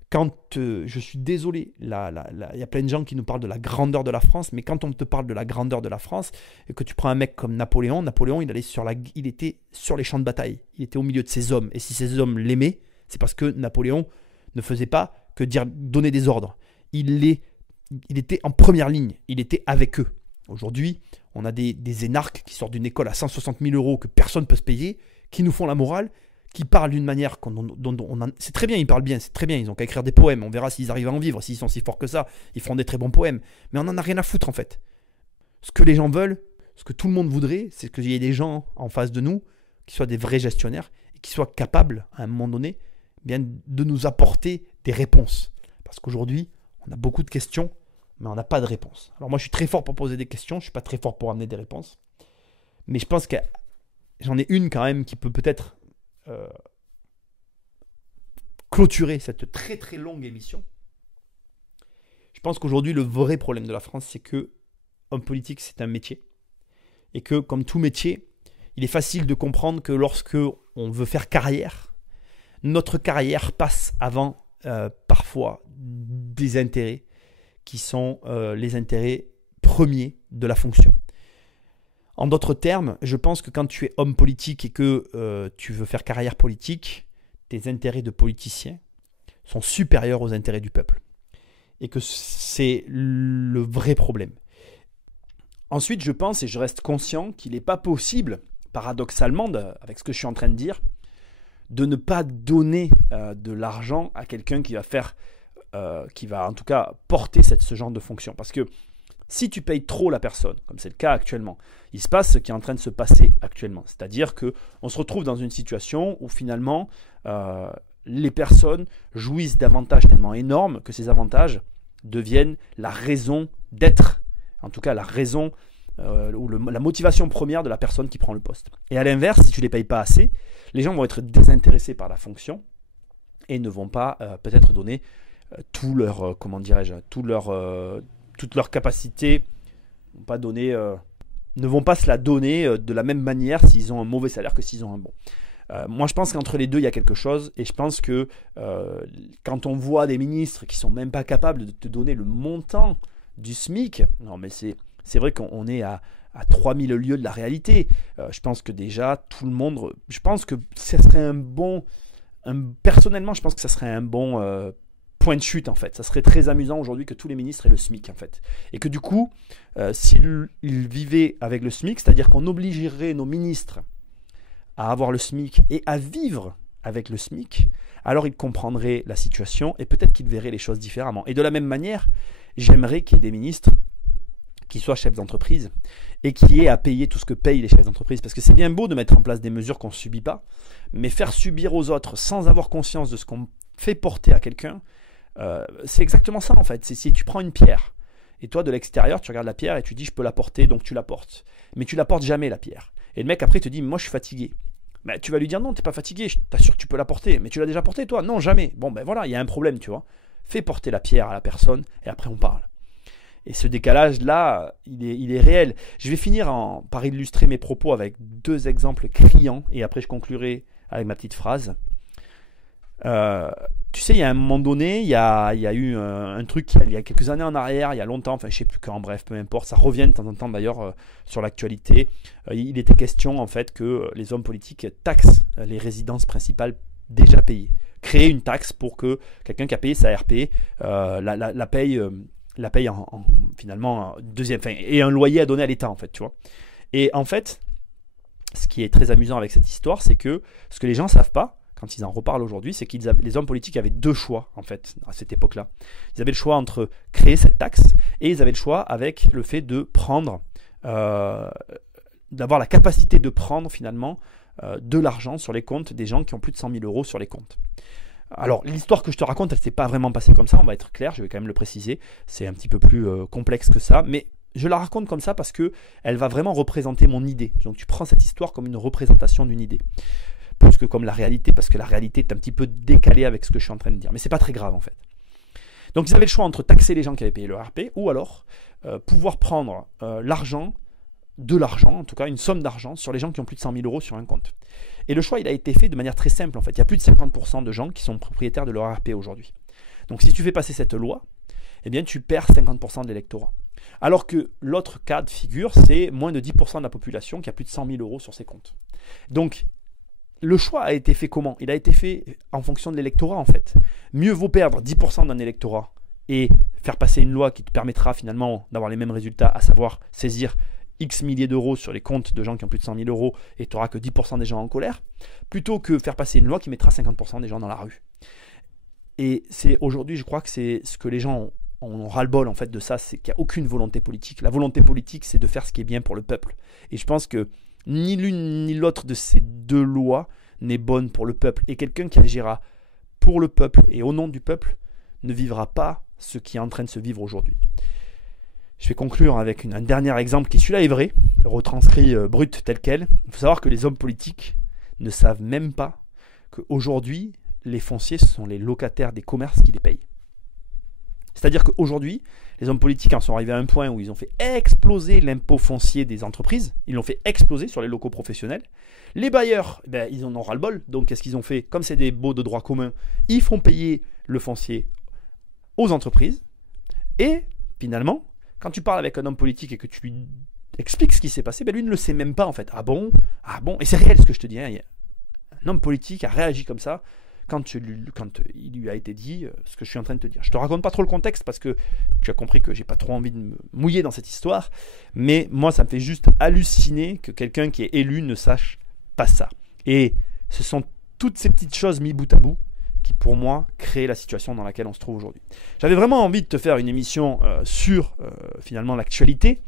Quand je suis désolé, il y a plein de gens qui nous parlent de la grandeur de la France, mais quand on te parle de la grandeur de la France, et que tu prends un mec comme Napoléon, il était sur les champs de bataille. Il était au milieu de ses hommes. Et si ces hommes l'aimaient, c'est parce que Napoléon ne faisait pas que donner des ordres. Il était en première ligne. Il était avec eux. Aujourd'hui, on a des énarques qui sortent d'une école à 160 000 euros que personne ne peut se payer, qui nous font la morale, qui parlent d'une manière c'est très bien, ils parlent bien, c'est très bien, ils ont qu'à écrire des poèmes, on verra s'ils arrivent à en vivre, s'ils sont si forts que ça, ils feront des très bons poèmes, mais on n'en a rien à foutre en fait. Ce que les gens veulent, ce que tout le monde voudrait, c'est qu'il y ait des gens en face de nous qui soient des vrais gestionnaires et qui soient capables, à un moment donné, bien de nous apporter des réponses. Parce qu'aujourd'hui, on a beaucoup de questions, mais on n'a pas de réponses. Alors moi, je suis très fort pour poser des questions, je ne suis pas très fort pour amener des réponses, mais je pense que j'en ai une quand même qui peut-être clôturer cette très très longue émission. Je pense qu'aujourd'hui, le vrai problème de la France, c'est que homme politique, c'est un métier. Et que, comme tout métier, il est facile de comprendre que lorsque on veut faire carrière, notre carrière passe avant parfois des intérêts qui sont les intérêts premiers de la fonction. En d'autres termes, je pense que quand tu es homme politique et que tu veux faire carrière politique, tes intérêts de politicien sont supérieurs aux intérêts du peuple. Et que c'est le vrai problème. Ensuite, je pense et je reste conscient qu'il n'est pas possible, paradoxalement, avec ce que je suis en train de dire, de ne pas donner de l'argent à quelqu'un qui va en tout cas porter ce genre de fonction. Parce que si tu payes trop la personne, comme c'est le cas actuellement, il se passe ce qui est en train de se passer actuellement. C'est-à-dire qu'on se retrouve dans une situation où finalement, les personnes jouissent d'avantages tellement énormes que ces avantages deviennent la raison d'être, en tout cas la raison ou la motivation première de la personne qui prend le poste. Et à l'inverse, si tu ne les payes pas assez, les gens vont être désintéressés par la fonction et ne vont pas peut-être donner toute leur capacité, ne vont pas se la donner de la même manière s'ils ont un mauvais salaire que s'ils ont un bon. Moi, je pense qu'entre les deux, il y a quelque chose. Et je pense que quand on voit des ministres qui ne sont même pas capables de te donner le montant du SMIC, non, mais c'est vrai qu'on est à 3000 lieues de la réalité. Je pense que déjà, tout le monde... Je pense que ça serait personnellement, je pense que ça serait un bon point de chute, en fait. Ça serait très amusant aujourd'hui que tous les ministres aient le SMIC, en fait. Et que du coup, s'ils vivaient avec le SMIC, c'est-à-dire qu'on obligerait nos ministres à avoir le SMIC et à vivre avec le SMIC, alors ils comprendraient la situation et peut-être qu'ils verraient les choses différemment. Et de la même manière, j'aimerais qu'il y ait des ministres qui soient chefs d'entreprise et qui aient à payer tout ce que payent les chefs d'entreprise. Parce que c'est bien beau de mettre en place des mesures qu'on ne subit pas, mais faire subir aux autres sans avoir conscience de ce qu'on fait porter à quelqu'un, c'est exactement ça en fait. C'est si tu prends une pierre et toi de l'extérieur tu regardes la pierre et tu dis je peux la porter, donc tu la portes. Mais tu la portes jamais la pierre. Et le mec après te dit moi je suis fatigué. Ben, tu vas lui dire non, t'es pas fatigué, je t'assure que tu peux la porter. Mais tu l'as déjà portée toi? Non, jamais. Bon ben voilà, il y a un problème, tu vois. Fais porter la pierre à la personne et après on parle. Et ce décalage-là, il est réel. Je vais finir par illustrer mes propos avec 2 exemples criants et après je conclurai avec ma petite phrase. Tu sais, il y a un moment donné, il y a eu un truc il y a quelques années en arrière, il y a longtemps, enfin je sais plus quand, bref, peu importe, ça revient de temps en temps d'ailleurs sur l'actualité. Il était question en fait que les hommes politiques taxent les résidences principales déjà payées. Créer une taxe pour que quelqu'un qui a payé sa RP la paye finalement deuxième, et un loyer à donner à l'État en fait, tu vois. Et en fait, ce qui est très amusant avec cette histoire, c'est que ce que les gens ne savent pas, quand ils en reparlent aujourd'hui, c'est que les hommes politiques avaient 2 choix en fait à cette époque-là. Ils avaient le choix entre créer cette taxe et ils avaient le choix avec le fait de prendre, d'avoir la capacité de prendre finalement de l'argent sur les comptes des gens qui ont plus de 100 000 euros sur les comptes. Alors l'histoire que je te raconte, elle ne s'est pas vraiment passée comme ça, on va être clair, je vais quand même le préciser, c'est un petit peu plus complexe que ça, mais je la raconte comme ça parce qu'elle va vraiment représenter mon idée. Donc tu prends cette histoire comme une représentation d'une idée. plus que comme la réalité, parce que la réalité est un petit peu décalée avec ce que je suis en train de dire. Mais c'est pas très grave en fait. Donc ils avaient le choix entre taxer les gens qui avaient payé le RP ou alors pouvoir prendre de l'argent, en tout cas une somme d'argent sur les gens qui ont plus de 100 000 euros sur un compte. Et le choix, il a été fait de manière très simple en fait. Il y a plus de 50% de gens qui sont propriétaires de leur RP aujourd'hui. Donc si tu fais passer cette loi, eh bien tu perds 50% de l'électorat. Alors que l'autre cas de figure, c'est moins de 10% de la population qui a plus de 100 000 euros sur ses comptes. Donc le choix a été fait comment? Il a été fait en fonction de l'électorat en fait. Mieux vaut perdre 10% d'un électorat et faire passer une loi qui te permettra finalement d'avoir les mêmes résultats, à savoir saisir X milliers d'euros sur les comptes de gens qui ont plus de 100 000 euros et tu n'auras que 10% des gens en colère, plutôt que faire passer une loi qui mettra 50% des gens dans la rue. Et c'est aujourd'hui, je crois que c'est ce que les gens ont ras-le-bol en fait de ça, c'est qu'il n'y a aucune volonté politique. La volonté politique, c'est de faire ce qui est bien pour le peuple. Et je pense que ni l'une ni l'autre de ces deux lois n'est bonne pour le peuple. Et quelqu'un qui agira pour le peuple et au nom du peuple ne vivra pas ce qui est en train de se vivre aujourd'hui. Je vais conclure avec un dernier exemple qui, celui-là, est vrai, retranscrit brut tel quel. Il faut savoir que les hommes politiques ne savent même pas qu'aujourd'hui, les fonciers sont les locataires des commerces qui les payent. C'est-à-dire qu'aujourd'hui, les hommes politiques en sont arrivés à un point où ils ont fait exploser l'impôt foncier des entreprises. Ils l'ont fait exploser sur les locaux professionnels. Les bailleurs, ils en ont ras-le-bol. Donc, qu'est-ce qu'ils ont fait? Comme c'est des baux de droit commun, ils font payer le foncier aux entreprises. Et finalement, quand tu parles avec un homme politique et que tu lui expliques ce qui s'est passé, lui ne le sait même pas en fait. Ah bon? Et c'est réel ce que je te dis. Hein. Un homme politique a réagi comme ça quand il lui a été dit ce que je suis en train de te dire. Je ne te raconte pas trop le contexte parce que tu as compris que j'ai pas trop envie de me mouiller dans cette histoire. Mais moi, ça me fait juste halluciner que quelqu'un qui est élu ne sache pas ça. Et ce sont toutes ces petites choses mises bout à bout qui, pour moi, créent la situation dans laquelle on se trouve aujourd'hui. J'avais vraiment envie de te faire une émission sur, finalement, l'actualité.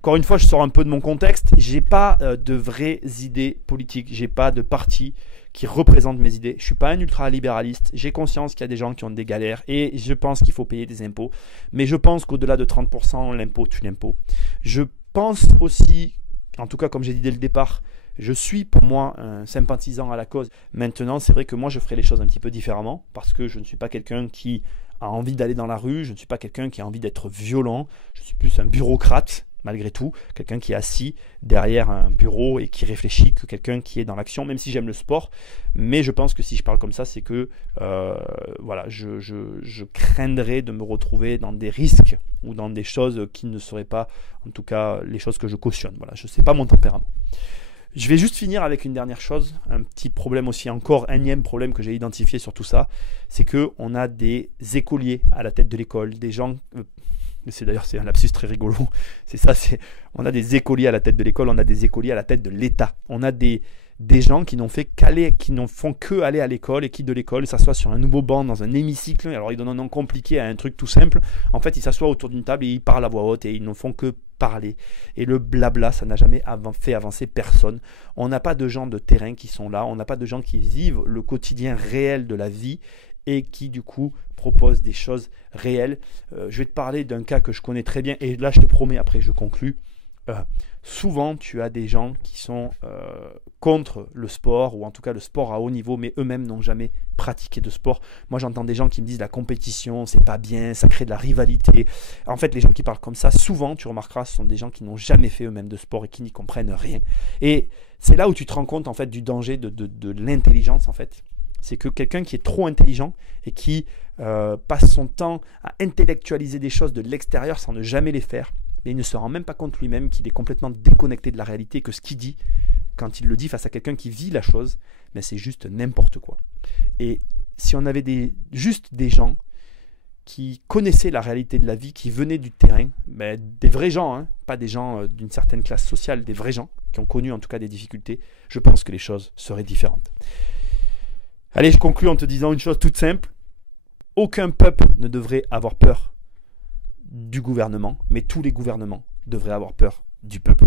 Encore une fois, je sors un peu de mon contexte. Je n'ai pas de vraies idées politiques. Je n'ai pas de parti qui représente mes idées. Je ne suis pas un ultra-libéraliste. J'ai conscience qu'il y a des gens qui ont des galères et je pense qu'il faut payer des impôts. Mais je pense qu'au-delà de 30%, l'impôt tue l'impôt. Je pense aussi, en tout cas, comme j'ai dit dès le départ, je suis pour moi un sympathisant à la cause. Maintenant, c'est vrai que moi, je ferai les choses un petit peu différemment parce que je ne suis pas quelqu'un qui a envie d'aller dans la rue. Je ne suis pas quelqu'un qui a envie d'être violent. Je suis plus un bureaucrate, malgré tout. Quelqu'un qui est assis derrière un bureau et qui réfléchit que quelqu'un qui est dans l'action, même si j'aime le sport. Mais je pense que si je parle comme ça, c'est que je craindrais de me retrouver dans des risques ou dans des choses qui ne seraient pas, en tout cas, les choses que je cautionne. Voilà, je ne sais pas mon tempérament. Je vais juste finir avec une dernière chose, un petit problème aussi, encore énième problème que j'ai identifié sur tout ça, c'est qu'on a des écoliers à la tête de l'école, des gens, c'est un lapsus très rigolo, on a des écoliers à la tête de l'école, on a des écoliers à la tête de l'État, on a des gens qui n'ont font que aller à l'école et qui de l'école s'assoient sur un nouveau banc dans un hémicycle, alors ils donnent un nom compliqué à un truc tout simple, en fait ils s'assoient autour d'une table et ils parlent à voix haute et ils ne font que parler. Et le blabla, ça n'a jamais fait avancer personne. On n'a pas de gens de terrain qui sont là, on n'a pas de gens qui vivent le quotidien réel de la vie et qui du coup proposent des choses réelles. Je vais te parler d'un cas que je connais très bien et là je te promets, après je conclus. Souvent tu as des gens qui sont contre le sport ou en tout cas le sport à haut niveau mais eux-mêmes n'ont jamais pratiqué de sport. Moi j'entends des gens qui me disent la compétition c'est pas bien, ça crée de la rivalité. En fait les gens qui parlent comme ça, souvent tu remarqueras ce sont des gens qui n'ont jamais fait eux-mêmes de sport et qui n'y comprennent rien. Et c'est là où tu te rends compte en fait du danger de l'intelligence en fait. C'est que quelqu'un qui est trop intelligent et qui passe son temps à intellectualiser des choses de l'extérieur sans ne jamais les faire, mais il ne se rend même pas compte lui-même qu'il est complètement déconnecté de la réalité, que ce qu'il dit, quand il le dit face à quelqu'un qui vit la chose, mais c'est juste n'importe quoi. Et si on avait juste des gens qui connaissaient la réalité de la vie, qui venaient du terrain, des vrais gens, hein, pas des gens d'une certaine classe sociale, des vrais gens qui ont connu en tout cas des difficultés, je pense que les choses seraient différentes. Allez, je conclue en te disant une chose toute simple. Aucun peuple ne devrait avoir peur du gouvernement, mais tous les gouvernements devraient avoir peur du peuple.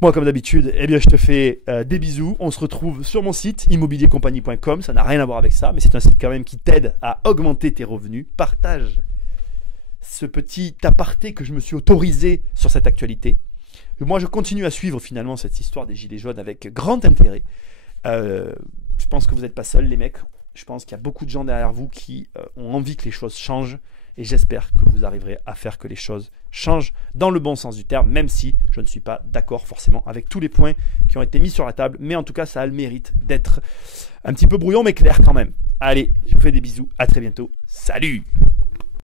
Moi, comme d'habitude, je te fais des bisous. On se retrouve sur mon site immobiliercompagnie.com. Ça n'a rien à voir avec ça, mais c'est un site quand même qui t'aide à augmenter tes revenus. Partage ce petit aparté que je me suis autorisé sur cette actualité. Moi, je continue à suivre finalement cette histoire des Gilets jaunes avec grand intérêt. Je pense que vous n'êtes pas seuls, les mecs. Je pense qu'il y a beaucoup de gens derrière vous qui ont envie que les choses changent. Et j'espère que vous arriverez à faire que les choses changent dans le bon sens du terme, même si je ne suis pas d'accord forcément avec tous les points qui ont été mis sur la table. Mais en tout cas, ça a le mérite d'être un petit peu brouillon, mais clair quand même. Allez, je vous fais des bisous. À très bientôt. Salut!